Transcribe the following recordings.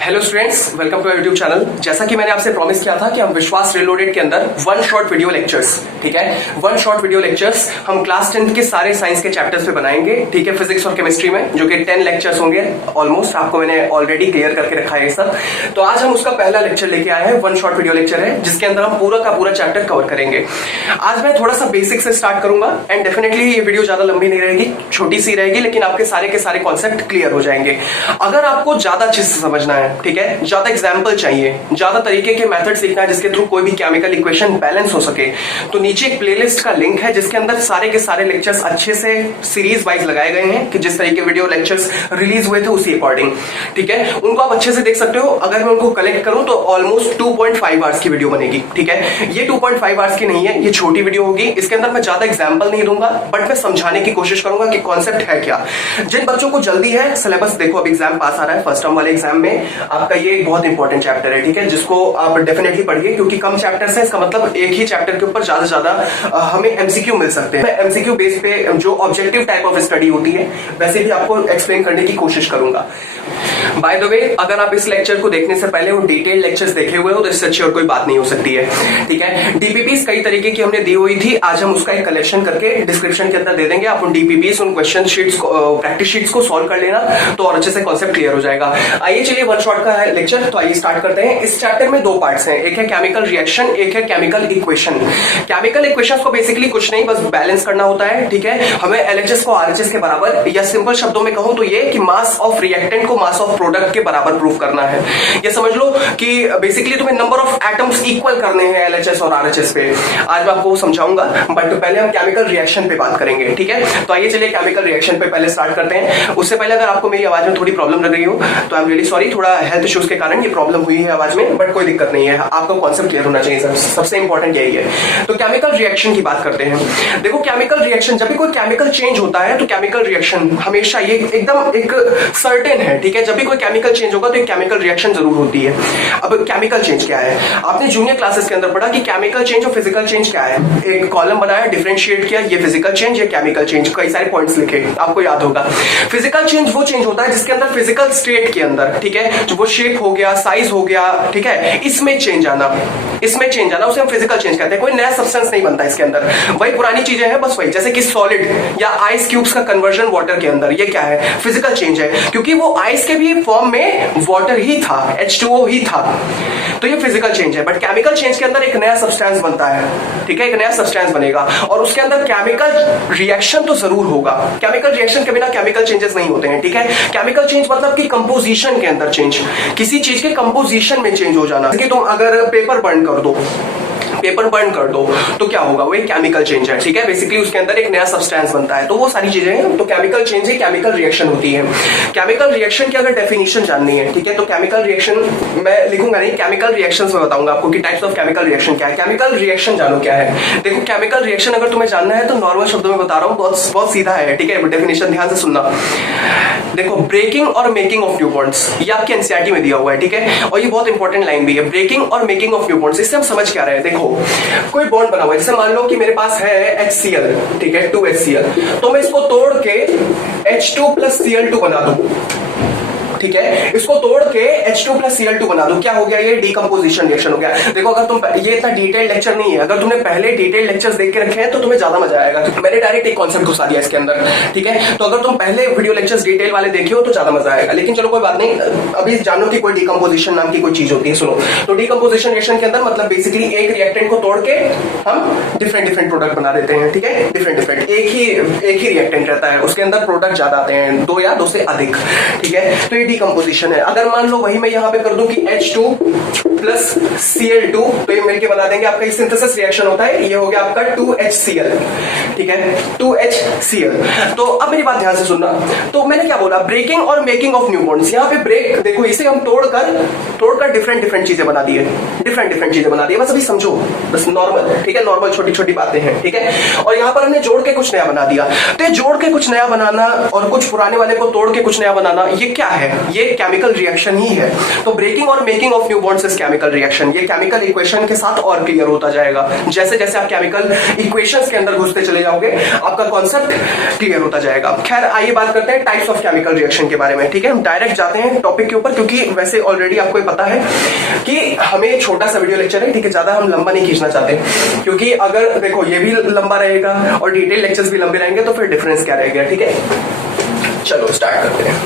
Hello students, welcome to YouTube channel. जैसा कि मैंने आपसे प्रॉमिस किया था कि हम विश्वास रिलोडेड के अंदर वन शॉर्ट वीडियो लेक्चर्स, ठीक है, वन शॉर्ट वीडियो लेक्चर्स हम क्लास 10 के सारे साइंस के चैप्टर्स पे बनाएंगे, ठीक है, फिजिक्स और केमिस्ट्री में, जो कि 10 लेक्चर्स होंगे ऑलमोस्ट। आपको मैंने ऑलरेडी क्लियर करके रखा है ये सब। तो आज हम उसका पहला लेक्चर लेके आए हैं, वन शॉर्ट वीडियो लेक्चर है, जिसके अंदर हम पूरा का पूरा चैप्टर कवर करेंगे। आज मैं थोड़ा सा बेसिक से स्टार्ट करूंगा एंड डेफिनेटली ये वीडियो ज्यादा लंबी नहीं रहेगी, छोटी सी रहेगी, लेकिन आपके सारे के सारे कॉन्सेप्ट क्लियर हो जाएंगे। अगर आपको ज्यादा अच्छे से समझना है, ठीक है, ज्यादा एग्जाम्पल चाहिए, ज्यादा तरीके के मेथड सीखना है जिसके थ्रू कोई भी केमिकल इक्वेशन बैलेंस हो सके, तो नीचे एक प्लेलिस्ट का लिंक है जिसके अंदर सारे के सारे लेक्चर्स अच्छे से सीरीज वाइज लगाए गए हैं कि जिस तरीके वीडियो लेक्चर्स रिलीज हुए थे उसी अकॉर्डिंग, ठीक है, उनको आप अच्छे से देख सकते हो। अगर मैं उनको कलेक्ट करूं तो ऑलमोस्ट 2.5 आवर्स की वीडियो बनेगी, ठीक है। ये 2.5 आवर्स की नहीं है, ये छोटी वीडियो होगी। इसके अंदर मैं ज्यादा एग्जाम्पल नहीं दूंगा, बट मैं समझाने की कोशिश करूंगा कि कॉन्सेप्ट है क्या। जिन बच्चों को जल्दी है, सिलेबस देखो, अब एग्जाम पास आ रहा है, फर्स्ट टर्म वाले एग्जाम में आपका ये एक बहुत इंपॉर्टेंट चैप्टर है, ठीक है, जिसको आप डेफिनेटली पढ़िए, क्योंकि कम चैप्टर्स हैं, इसका मतलब एक ही चैप्टर के ऊपर ज्यादा से ज्यादा हमें एमसीक्यू मिल सकते हैं। एमसीक्यू बेस पे जो ऑब्जेक्टिव टाइप ऑफ स्टडी होती है वैसे भी आपको एक्सप्लेन करने की कोशिश करूंगा। बाय द वे, अगर आप इस लेक्चर को देखने से पहले वो डिटेल लेक्चर्स देखे हुए हो तो इससे अच्छी और कोई बात नहीं हो सकती है, ठीक है। डीपीपीस कई तरीके की हमने दी हुई थी, आज हम उसका एक कलेक्शन करके डिस्क्रिप्शन के अंदर दे देंगे। आप उन डीपीपीस, उन क्वेश्चन शीट्स, प्रैक्टिस शीट्स को सॉल्व कर लेना तो और अच्छे से कॉन्सेप्ट क्लियर हो जाएगा। आइए चलिए, वन शॉट का है लेक्चर, तो आइए स्टार्ट करते हैं। इस चैप्टर में दो पार्ट्स हैं, एक है केमिकल रिएक्शन, एक है केमिकल इक्वेशन। केमिकल इक्वेशन को बेसिकली कुछ नहीं, बस बैलेंस करना होता है, ठीक है। हमें एलएचएस को आरएचएस के बराबर, या सिंपल शब्दों में कहूं तो ये कि मास ऑफ रिएक्टेंट को मास ऑफ प्रोडक्ट के बराबर प्रूव करना है। ये समझ लो कि बेसिकली तुम्हें नंबर ऑफ एटम्स इक्वल करने हैं एलएचएस और आरएचएस पे। आज मैं आपको समझाऊंगा, बट पहले हम केमिकल रिएक्शन पे बात करेंगे, ठीक है। तो आइए चलिए केमिकल रिएक्शन पे पहले स्टार्ट करते हैं। उससे पहले अगर आपको मेरी आवाज में थोड़ी प्रॉब्लम लग रही हो तो आई एम रियली सॉरी, थोड़ा हेल्थ इश्यूज के कारण ये प्रॉब्लम हुई है आवाज में, बट कोई दिक्कत नहीं है, आपका कॉन्सेप्ट क्लियर होना चाहिए, सबसे इंपॉर्टेंट यही है। तो केमिकल रिएक्शन की बात करते हैं। देखो, केमिकल रिएक्शन, जब भी कोई केमिकल चेंज होता है तो केमिकल रिएक्शन हमेशा ये एकदम एक सर्टेन है, ठीक है। जब भी कोई केमिकल चेंज होगा तो एक केमिकल रिएक्शन जरूर होती है। अब केमिकल चेंज क्या है, आपने जूनियर क्लासेस के अंदर पढ़ा कि केमिकल चेंज और फिजिकल चेंज क्या है। एक कॉलम बनाया, डिफरेंशिएट किया, ये फिजिकल चेंज, ये केमिकल चेंज, कई सारे पॉइंट्स लिखे, आपको याद होगा। फिजिकल चेंज वो चेंज होता है जिसके अंदर फिजिकल स्टेट के अंदर, ठीक है, जो वो शेप हो गया, साइज हो गया, ठीक है, इसमें चेंज आना, इसमें चेंज आना, उसे हम फिजिकल चेंज कहते हैं। कोई नया सब्सटेंस नहीं बनता इसके अंदर, वही पुरानी चीजें हैं, बस वही, जैसे कि सॉलिड या आइस क्यूब्स का कन्वर्जन वाटर के अंदर, ये क्या है, फिजिकल चेंज है, क्योंकि वो आइस के भी फॉर्म में वाटर ही था, H2O ही था, तो ये फिजिकल चेंज है। बट केमिकल चेंज के अंदर एक नया सब्सटेंस बनता है, ठीक है, एक नया सब्सटेंस बनेगा और उसके अंदर केमिकल रिएक्शन तो जरूर होगा। केमिकल रिएक्शन के बिना केमिकल चेंजेस नहीं होते हैं, ठीक है। केमिकल चेंज मतलब कि कंपोजिशन के अंदर चेंज, किसी चीज के कंपोजिशन में चेंज हो जाना। कि तुम अगर पेपर बर्न कर दो, पेपर बर्न कर दो तो क्या होगा, वो एक केमिकल चेंज है, ठीक है। बेसिकली उसके अंदर एक नया सब्सटेंस बनता है, तो वो सारी चीजें हैं, तो केमिकल चेंज ही केमिकल रिएक्शन होती है। केमिकल रिएक्शन की अगर डेफिनेशन जाननी है, ठीक है, तो केमिकल रिएक्शन मैं लिखूंगा नहीं, केमिकल रिएक्शंस में बताऊंगा आपको कि टाइप्स ऑफ केमिकल रिएक्शन क्या है। केमिकल रिएक्शन जानो क्या है। देखो, केमिकल रिएक्शन अगर तुम्हें जानना है तो नॉर्मल शब्दों में बता रहा हूँ, बहुत सीधा है, ठीक है। डेफिनेशन ध्यान से सुनना। देखो, ब्रेकिंग और मेकिंग ऑफ न्यू बॉन्ड्स, ये आपके एनसीईआरटी में दिया हुआ है, ठीक है, और ये बहुत इंपॉर्टेंट लाइन भी है, ब्रेकिंग और मेकिंग ऑफ न्यू बॉन्ड्स। इससे हम समझ क्या रहे हैं। देखो, कोई बॉन्ड बना हुआ है, जैसे मान लो कि मेरे पास है HCl, ठीक है, 2HCl, तो मैं इसको तोड़ के H2+Cl2 बना दूं, ठीक है, इसको तोड़ के H2+Cl2 बना दो, क्या हो गया, ये डीकंपोजिशन रिएक्शन हो गया। देखो, अगर तुम, ये इतना डिटेल लेक्चर नहीं है, अगर तुमने पहले डिटेल लेक्चर्स देख के रखे हैं तो तुम्हें ज्यादा मजा आएगा। मैंने डायरेक्ट एक कॉन्सेप्ट घुसा दिया इसके अंदर, ठीक है, तो अगर तुम पहले वीडियो लेक्चर्स डिटेल वाले देखे हो तो ज्यादा मजा आएगा। लेकिन चलो कोई बात नहीं, अभी जानो कि कोई डीकंपोजिशन नाम की कोई चीज होती है। सुनो, तो डीकंपोजिशन रिएक्शन के अंदर मतलब बेसिकली एक रिएक्टेंट को तोड़ के हम डिफरेंट प्रोडक्ट बना देते हैं, ठीक है, डिफरेंट एक ही रिएक्टेंट रहता है, उसके अंदर प्रोडक्ट ज्यादा आते हैं, 2 या 2 से अधिक, ठीक है, तो ये डीकंपोजिशन है। अगर मान लो वही मैं यहां पे कर दूं कि H2+Cl2, तो ये मिलके बना देंगे आपका, सिंथेसिस रिएक्शन होता है, ये हो गया आपका 2HCl, ठीक है, 2HCl। तो अब मेरी बात ध्यान से सुनना, तो मैंने क्या बोला, ब्रेकिंग और मेकिंग ऑफ न्यू बॉन्ड्स। यहाँ पे ब्रेक, देखो, इसे हम तोड़कर डिफरेंट चीजें बना दिए, डिफरेंट चीजें बना दी, बस अभी समझो, बस नॉर्मल, ठीक है, नॉर्मल छोटी बातें हैं, ठीक है। और यहाँ पर हमने जोड़ के कुछ नया बना दिया, तो जोड़ के कुछ नया बनाना और कुछ पुराने वाले को तोड़ के कुछ नया बनाना, ये क्या है, ये केमिकल रिएक्शन ही है। तो ब्रेकिंग और making of new bonds is chemical reaction. ये केमिकल इक्वेशन के साथ और क्लियर होता जाएगा। जैसे जैसे आप केमिकल इक्वेशंस के अंदर घुसते चले जाओगे आपका कॉन्सेप्ट क्लियर होता जाएगा। खैर आइए बात करते हैं टाइप्स ऑफ केमिकल रिएक्शन के बारे में। ठीक है, हम डायरेक्ट जाते हैं टॉपिक के ऊपर, क्योंकि वैसे ऑलरेडी आपको पता है कि हमें छोटा सा वीडियो लेक्चर है। ठीक है, ज्यादा हम लंबा नहीं खींचना चाहते, क्योंकि अगर देखो ये भी लंबा रहेगा और डिटेल लेक्चर्स भी लंबे रहेंगे तो फिर डिफरेंस क्या रहेगा। ठीक है, चलो स्टार्ट करते हैं।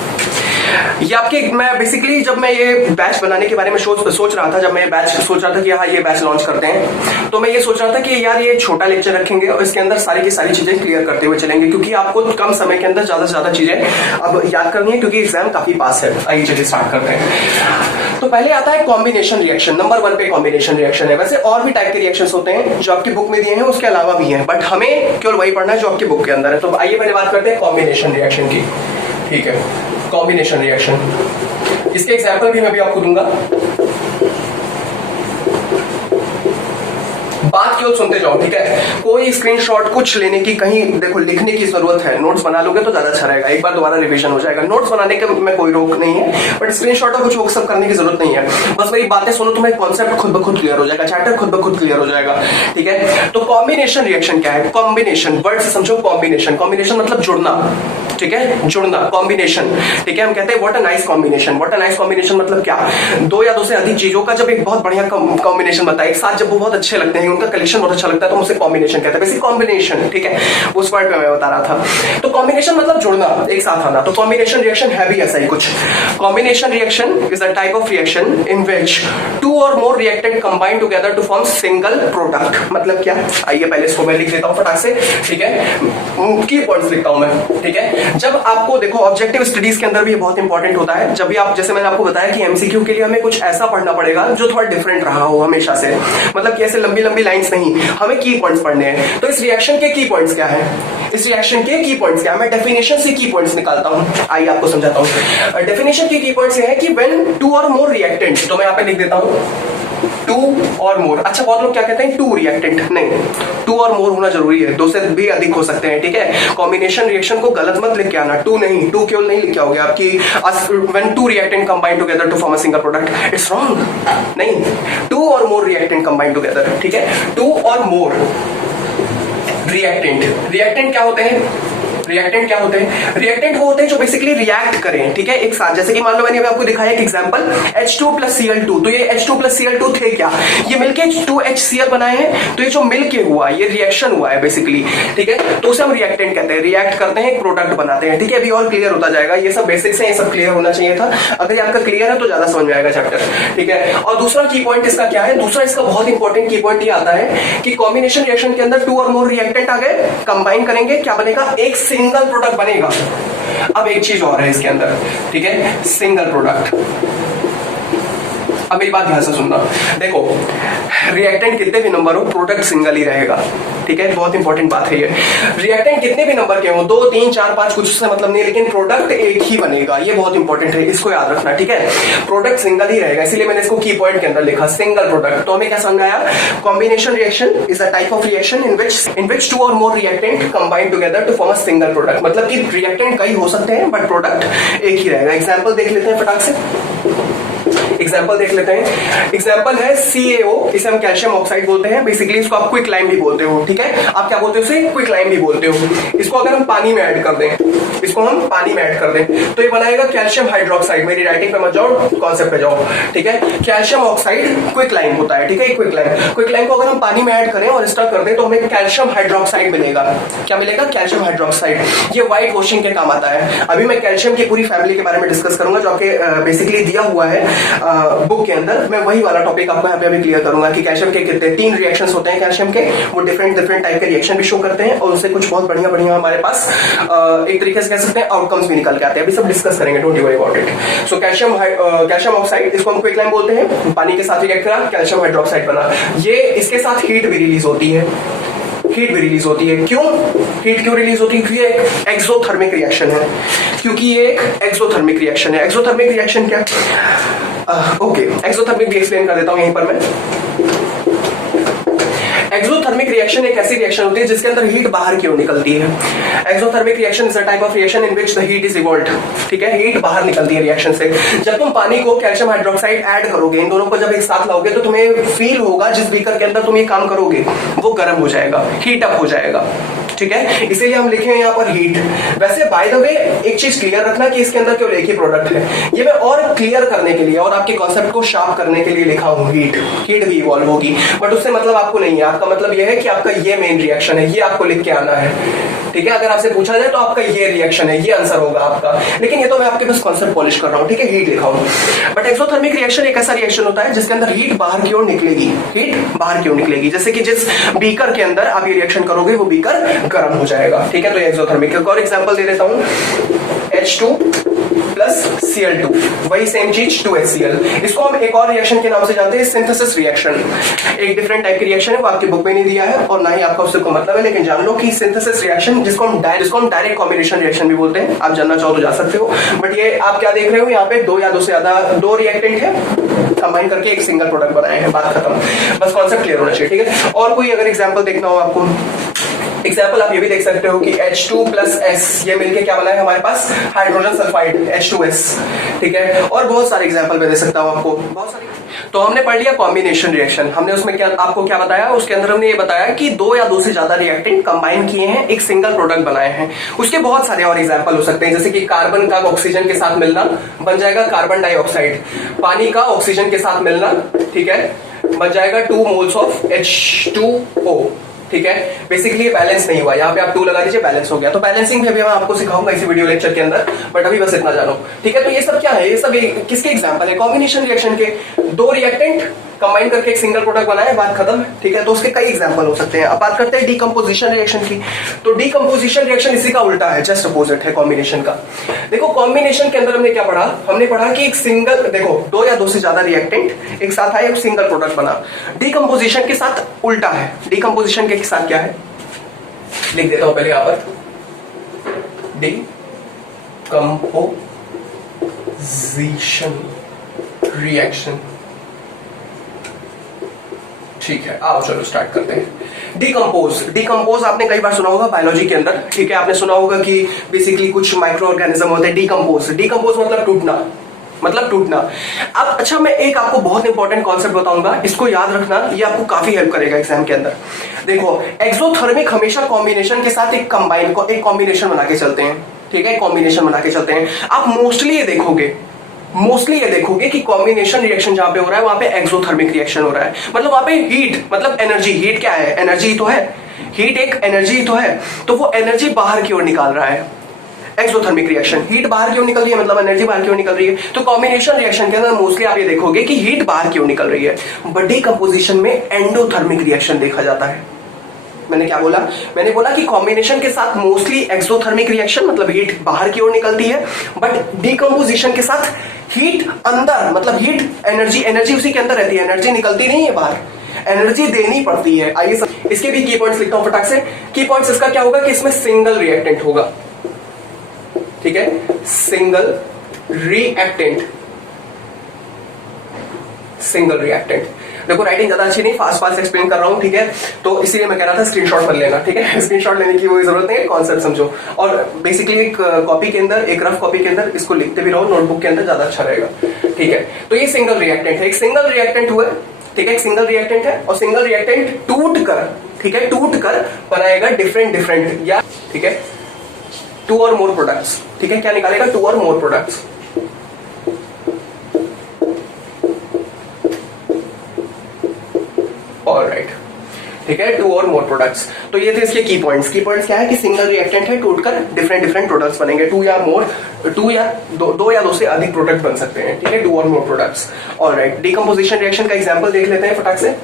ये आपके मैं बेसिकली जब मैं ये बैच बनाने के बारे में सोच रहा था, जब मैं ये बैच सोच रहा था कि हाँ ये बैच लॉन्च करते हैं, तो मैं ये सोच रहा था कि यार ये छोटा लेक्चर रखेंगे और इसके अंदर सारी की सारी चीजें क्लियर करते हुए चलेंगे, क्योंकि आपको कम समय के अंदर ज्यादा से ज्यादा चीजें अब याद करनी है, क्योंकि एग्जाम काफी पास है। आइए चलिए स्टार्ट करते हैं। तो पहले आता है कॉम्बिनेशन रिएक्शन। नंबर 1 पे कॉम्बिनेशन रिएक्शन है। वैसे और भी टाइप के रिएक्शन होते हैं जो आपकी बुक में दिए हैं, उसके अलावा भी हैं, बट हमें केवल वही पढ़ना है जो आपकी बुक के अंदर है। तो आइए पहले बात करते हैं कॉम्बिनेशन रिएक्शन की। ठीक है, कॉम्बिनेशन रिएक्शन, इसके एग्जांपल भी मैं भी आपको दूंगा। बात केवल सुनते जाओ। ठीक है, कोई स्क्रीनशॉट कुछ लेने की, कहीं देखो लिखने की जरूरत है, नोट्स बना लोगे तो ज्यादा अच्छा रहेगा, एक बार दोबारा रिवीजन हो जाएगा। नोट्स बनाने के में कोई रोक नहीं है, बट स्क्रीनशॉट और कुछ वो सब करने की जरूरत नहीं है। बस मेरी बातें सुनो, तुम्हें कॉन्सेप्ट खुद ब खुद क्लियर हो जाएगा, चैप्टर खुद ब खुद क्लियर हो जाएगा। ठीक है, तो कॉम्बिनेशन रिएक्शन क्या है? कॉम्बिनेशन वर्ड से समझो, कॉम्बिनेशन। कॉम्बिनेशन मतलब जुड़ना। ठीक है, जुड़ना, कॉम्बिनेशन। ठीक है, हम कहते हैं what a nice combination. What a nice combination मतलब क्या? दो या दो से अधिक चीजों का जब एक बहुत बढ़िया कॉम्बिनेशन बताए एक साथ, जब वो बहुत अच्छे लगते हैं, उनका कलेक्शन बहुत अच्छा लगता है, तो उसे कॉम्बिनेशन कहते हैं। Basic combination. ठीक है, उस वर्ड पे मैं बता रहा था। तो कॉम्बिनेशन मतलब जुड़ना, एक साथ आना। तो कॉम्बिनेशन रिएक्शन है भी ऐसा ही कुछ। Combination reaction is a type of reaction in which 2 or more reactant combine together to form single product. मतलब क्या? आइए पहले इसको मैं लिख देता हूं फटाक से। ठीक है, की पॉइंट्स लिखता हूं मैं। ठीक है, जब आपको देखो ऑब्जेक्टिव स्टडीज के अंदर भी बहुत इंपॉर्टेंट होता है, जब भी आप, जैसे मैंने आपको बताया कि एमसीक्यू के लिए हमें कुछ ऐसा पढ़ना पड़ेगा जो थोड़ा डिफरेंट रहा हो हमेशा से, मतलब कि ऐसे लंबी लंबी लाइंस नहीं, हमें की पॉइंट्स पढ़ने हैं। तो इस रिएक्शन के की पॉइंट्स क्या है? इस रिएक्शन के की पॉइंट्स क्या है? मैं डेफिनेशन से की पॉइंट्स निकालता हूं, आइए आपको समझाता हूं। डेफिनेशन की पॉइंट्स ये है कि व्हेन 2 और मोर रिएक्टेंट, तो मैं यहां पे लिख देता हूं 2 और मोर। अच्छा, बहुत लोग क्या कहते हैं 2 रिएक्टेंट, नहीं, 2 और मोर होना जरूरी है, 2 से भी अधिक हो सकते हैं। ठीक है, कॉम्बिनेशन रिएक्शन को गलत मत लिख के आना, 2 नहीं, 2 केवल नहीं लिख के आओगे आपकी when 2 reactant combine together to form a single product, it's wrong. नहीं, 2 or more reactant combine together. ठीक है, 2 और मोर रिएक्टेंट। रिएक्टेंट क्या होते हैं? रिएक्टेंट क्या होते हैं? रिएक्टेंट वो होते हैं जो बेसिकली रिएक्ट करें, ठीक है, एक साथ। जैसे कि मान लो मैंने आपको दिखाया एक एग्जांपल H2 + Cl2, तो ये H2 + Cl2 थे क्या? ये मिलके 2HCl बनाए हैं, तो ये जो मिलके हुआ ये रिएक्शन हुआ है बेसिकली। ठीक है, तो उसे हम रिएक्टेंट कहते हैं। रिएक्ट करते हैं, एक प्रोडक्ट बनाते हैं। ठीक है, अभी और क्लियर होता जाएगा, ये सब बेसिक्स है, ये सब क्लियर होना चाहिए था। अगर ये आपका क्लियर है तो ज्यादा समझ में आएगा चैप्टर। ठीक है, और दूसरा की पॉइंट इसका क्या है? दूसरा इसका बहुत इंपॉर्टेंट की पॉइंट ये आता है कि कॉम्बिनेशन रिएक्शन के अंदर 2 और मोर रिएक्टेंट आ गए, कंबाइन करेंगे, क्या बनेगा? एक सिंगल प्रोडक्ट बनेगा। अब एक चीज और है इसके अंदर, ठीक है, सिंगल प्रोडक्ट। अब मेरी बात ध्यान से सुनना, देखो रिएक्टेंट कितने भी नंबर हो, प्रोडक्ट सिंगल ही रहेगा। ठीक है, बहुत इंपॉर्टेंट बात है ये। रिएक्टेंट कितने भी नंबर के हो, 2, 3, 4, 5, कुछ से मतलब नहीं, लेकिन प्रोडक्ट एक ही बनेगा, ये बहुत इंपॉर्टेंट है, इसको याद रखना। ठीक है, प्रोडक्ट सिंगल ही रहेगा, इसीलिए मैंने इसको की पॉइंट के अंदर लिखा, सिंगल प्रोडक्ट। तो हमें क्या समझ आया? Combination reaction is a type of reaction in which 2 or more reactant combine together to form a single product. मतलब कि रिएक्टेंट कई हो सकते हैं बट प्रोडक्ट एक ही रहेगा। एग्जाम्पल देख लेते हैं फटाक से, एग्जाम्पल देख लेते हैं। एग्जाम्पल है CaO, इसे हम कैल्शियम ऑक्साइड बोलते हैं, बेसिकली इसको आप क्विक लाइम भी बोलते हो। ठीक है, आप क्या बोलते हो? इसे क्विक लाइम भी बोलते हो। इसको अगर हम पानी में ऐड कर दें, इसको हम पानी में ऐड कर दें तो ये बनाएगा कैल्शियम हाइड्रोक्साइड। मेरी राइटिंग पे मत जाओ, कॉन्सेप्ट पे जाओ। ठीक है, कैल्शियम ऑक्साइड क्विक लाइम होता है। ठीक है, क्विक लाइम को अगर हम पानी में ऐड करें और स्टर कर दें तो हमें कैल्शियम हाइड्रोक्साइड मिलेगा। क्या मिलेगा? Calcium hydroxide. ये व्हाइट वॉशिंग के काम आता है। अभी मैं कैल्शियम की पूरी फैमिली के बारे में डिस्कस करूंगा जो आपके बेसिकली दिया हुआ है बुक के अंदर। मैं वही वाला टॉपिक आपको यहाँ पे अभी क्लियर करूंगा कि कैल्शियम के कितने 3 रिएक्शंस होते हैं कैल्शियम के, वो डिफरेंट टाइप के रिएक्शन भी शो करते हैं और उससे कुछ बहुत बढ़िया हमारे पास एक तरीके से कह सकते हैं आउटकम्स भी निकल के आते हैं। अभी सब डिस्कस करेंगे, don't worry about it. So calcium oxide, इसको हम क्विक लाइम बोलते हैं, पानी के साथ रिएक्ट करा, कैल्शियम हाइड्रोक्साइड बना। ये इसके साथ हीट भी रिलीज होती है, हीट भी रिलीज होती है। क्यों हीट क्यों रिलीज होती है? क्योंकि ये एक एक्सोथर्मिक रिएक्शन है, क्योंकि ये एक एक्सोथर्मिक रिएक्शन है। एक्सोथर्मिक रिएक्शन क्या? ओके, एक्सोथर्मिक भी एक्सप्लेन कर देता हूं यहीं पर मैं। एक्सोथर्मिक रिएक्शन एक ऐसी रिएक्शन होती है जिसके अंदर हीट बाहर की ओर निकलती है। Exothermic reaction is a type of reaction in which the heat is evolved. ठीक है, हीट बाहर निकलती है रिएक्शन से। जब तुम पानी को कैल्शियम हाइड्रोक्साइड ऐड करोगे, इन दोनों को जब एक साथ लाओगे तो तुम्हें फील होगा जिस बीकर के अंदर तुम ये काम करोगे वो गर्म हो जाएगा, हीट अप हो जाएगा। ठीक है, इसीलिए हम लिखे हैं यहाँ पर हीट। वैसे बाय द वे एक चीज क्लियर रखना कि इसके अंदर केवल एक ही प्रोडक्ट है, ये मैं और क्लियर करने के लिए और आपके कॉन्सेप्ट को शार्प करने के लिए लिखा हूं हीट। हीट भी इवॉल्व होगी, बट उससे मतलब आपको नहीं है। आपका मतलब ये है कि आपका ये मेन रिएक्शन है, ये आपको लिख के आना है। ठीक है, अगर आपसे पूछा जाए तो आपका ये रिएक्शन है, ये आंसर होगा आपका, लेकिन ये तो मैं आपके बस कॉन्सेप्ट पॉलिश कर रहा हूँ। ठीक है, हीट लिखा हूं। बट एक्सोथर्मिक रिएक्शन एक ऐसा रिएक्शन होता है जिसके अंदर हीट बाहर की ओर निकलेगी, हीट बाहर की ओर निकलेगी। जैसे कि जिस बीकर के अंदर आप ये रिएक्शन करोगे वो बीकर गर्म हो जाएगा। ठीक है, तो ये एक्सोथर्मिक। एक और एग्जांपल दे देता हूं, H2 प्लस Cl2, वही सेम चीज 2HCl। इसको हम एक और रिएक्शन के नाम से जानते हैं, सिंथेसिस रिएक्शन। एक डिफरेंट टाइप की रिएक्शन है, वो आपकी बुक में नहीं दिया है और ना ही आपका उससे कोई मतलब है, लेकिन जान लो कि सिंथेसिस रिएक्शन जिसको हम डायरेक्ट कॉम्बिनेशन रिएक्शन भी बोलते हैं, आप जानना चाहो तो जा सकते हो। बट ये आप क्या देख रहे हो, यहाँ पे दो या दो से ज्यादा दो रिएक्टेंट है, कंबाइन करके एक सिंगल प्रोडक्ट बनाए हैं, बात खत्म। बस कॉन्सेप्ट क्लियर होना चाहिए। ठीक है, और कोई अगर एग्जाम्पल देखना हो आपको, एग्जाम्पल आप ये भी देख सकते हो कि H2 प्लस S ये मिलके क्या बना है हमारे पास, हाइड्रोजन सल्फाइड H2S। ठीक है, और बहुत सारे एग्जाम्पल मैं दे सकता हूँ आपको, बहुत सारे। तो हमने पढ़ लिया कॉम्बिनेशन रिएक्शन। हमने उसमें क्या आपको क्या बताया, उसके अंदर हमने ये बताया कि दो या दो से ज्यादा रिएक्टेंट कंबाइन किए हैं, एक सिंगल प्रोडक्ट बनाए हैं। उसके बहुत सारे और एग्जाम्पल हो सकते हैं, जैसे कि कार्बन का ऑक्सीजन के साथ मिलना बन जाएगा कार्बन डाइऑक्साइड, पानी का ऑक्सीजन के साथ मिलना, ठीक है, बन जाएगा 2 मोल्स ऑफ H2O। ठीक है, बेसिकली बैलेंस नहीं हुआ, यहाँ पे आप 2 लगा दीजिए, बैलेंस हो गया। तो बैलेंसिंग भी अभी मैं आपको सिखाऊंगा इसी वीडियो लेक्चर के अंदर, बट अभी बस इतना जानो। ठीक है, तो ये सब क्या है, ये सब किसके एग्जांपल है, कॉम्बिनेशन रिएक्शन के। दो रिएक्टेंट कंबाइन करके एक सिंगल प्रोडक्ट बनाए, बात खत्म। ठीक है, तो उसके कई एग्जांपल हो सकते हैं। अब बात करते हैं डीकंपोजिशन रिएक्शन की। तो डीकंपोजिशन रिएक्शन इसी का उल्टा है, जस्ट अपोजिट है कॉम्बिनेशन का। देखो कॉम्बिनेशन के अंदर हमने क्या पढ़ा, हमने पढ़ा कि एक सिंगल, देखो दो या दो से ज्यादा रिएक्टेंट एक साथ आए, एक सिंगल प्रोडक्ट बना। डीकंपोजिशन के साथ उल्टा है। डीकंपोजिशन के साथ क्या है, लिख देता हूं पहले यहां पर, डीकंपोजिशन रिएक्शन। ठीक है, आओ चलो स्टार्ट करते हैं। डिकम्पोज आपने कई बार सुना होगा बायोलॉजी के अंदर। ठीक है, आपने सुना होगा कि बेसिकली कुछ माइक्रो ऑर्गेनिज्म होते हैं डिकम्पोज मतलब टूटना, मतलब टूटना। अब अच्छा, मैं एक आपको बहुत इंपॉर्टेंट कॉन्सेप्ट बताऊंगा, इसको याद रखना, ये आपको काफी हेल्प करेगा एग्जाम के अंदर। देखो एक्सोथर्मिक हमेशा कॉम्बिनेशन के साथ एक कॉम्बिनेशन बना के चलते हैं। ठीक है, कॉम्बिनेशन बना के चलते हैं। आप मोस्टली ये देखोगे कि कॉम्बिनेशन रिएक्शन जहां पे हो रहा है वहां पे एक्सोथर्मिक रिएक्शन हो रहा है। मतलब वहां पे हीट, मतलब एनर्जी, हीट क्या है, एनर्जी ही तो है, हीट एक एनर्जी ही तो है, तो वो एनर्जी बाहर की ओर निकाल रहा है। एक्सोथर्मिक रिएक्शन, हीट बाहर की ओर निकल रही है, मतलब एनर्जी बाहर की ओर निकल रही है। तो कॉम्बिनेशन रिएक्शन के अंदर मोस्टली आप ये देखोगे कि हीट बाहर की ओर निकल रही है। बट डीकंपोजिशन में एंडोथर्मिक रिएक्शन देखा जाता है। मैंने क्या बोला, मैंने बोला कि कॉम्बिनेशन के साथ मोस्टली एक्सोथर्मिक रिएक्शन, मतलब हीट बाहर की ओर निकलती है, बट डीकंपोजिशन के साथ हीट अंदर, मतलब हीट एनर्जी उसी के अंदर रहती है, एनर्जी निकलती नहीं है बाहर, एनर्जी देनी पड़ती है। आइए इसके भी की पॉइंट्स लिखता हूं फटाक से। की पॉइंट्स इसका क्या होगा कि इसमें सिंगल रिएक्टेंट होगा। ठीक है, सिंगल रिएक्टेंट। देखो राइटिंग ज्यादा अच्छी नहीं, फास्ट एक्सप्लेन कर रहा हूं। ठीक है, तो इसीलिए मैं कह रहा था स्क्रीनशॉट कर लेना। ठीक है, स्क्रीनशॉट लेने की कोई जरूरत नहीं है, कॉन्सेप्ट समझो। और बेसिकली एक कॉपी के अंदर, एक रफ कॉपी के अंदर इसको लिखते भी रहो, नोटबुक के अंदर ज्यादा अच्छा रहेगा। ठीक है, तो ये सिंगल रिएक्टेंट है, एक सिंगल रिएक्टेंट हुआ। ठीक है, एक सिंगल रिएक्टेंट है और सिंगल रिएक्टेंट टूट कर, ठीक है, टूट कर बनाएगा डिफरेंट या, ठीक है, 2 और मोर प्रोडक्ट्स। ठीक है, क्या निकालेगा, 2 और मोर प्रोडक्ट्स। ऑलराइट, ठीक है, 2 और मोर प्रोडक्ट्स। तो ये थे इसके की पॉइंट्स। की पॉइंट्स क्या है कि सिंगल रिएक्टेंट है, टूटकर डिफरेंट प्रोडक्ट्स बनेंगे। 2 या दो या दो से अधिक प्रोडक्ट बन सकते हैं। ठीक है, 2 or more products. Alright, decomposition reaction का एग्जांपल देख लेते हैं फटाक से।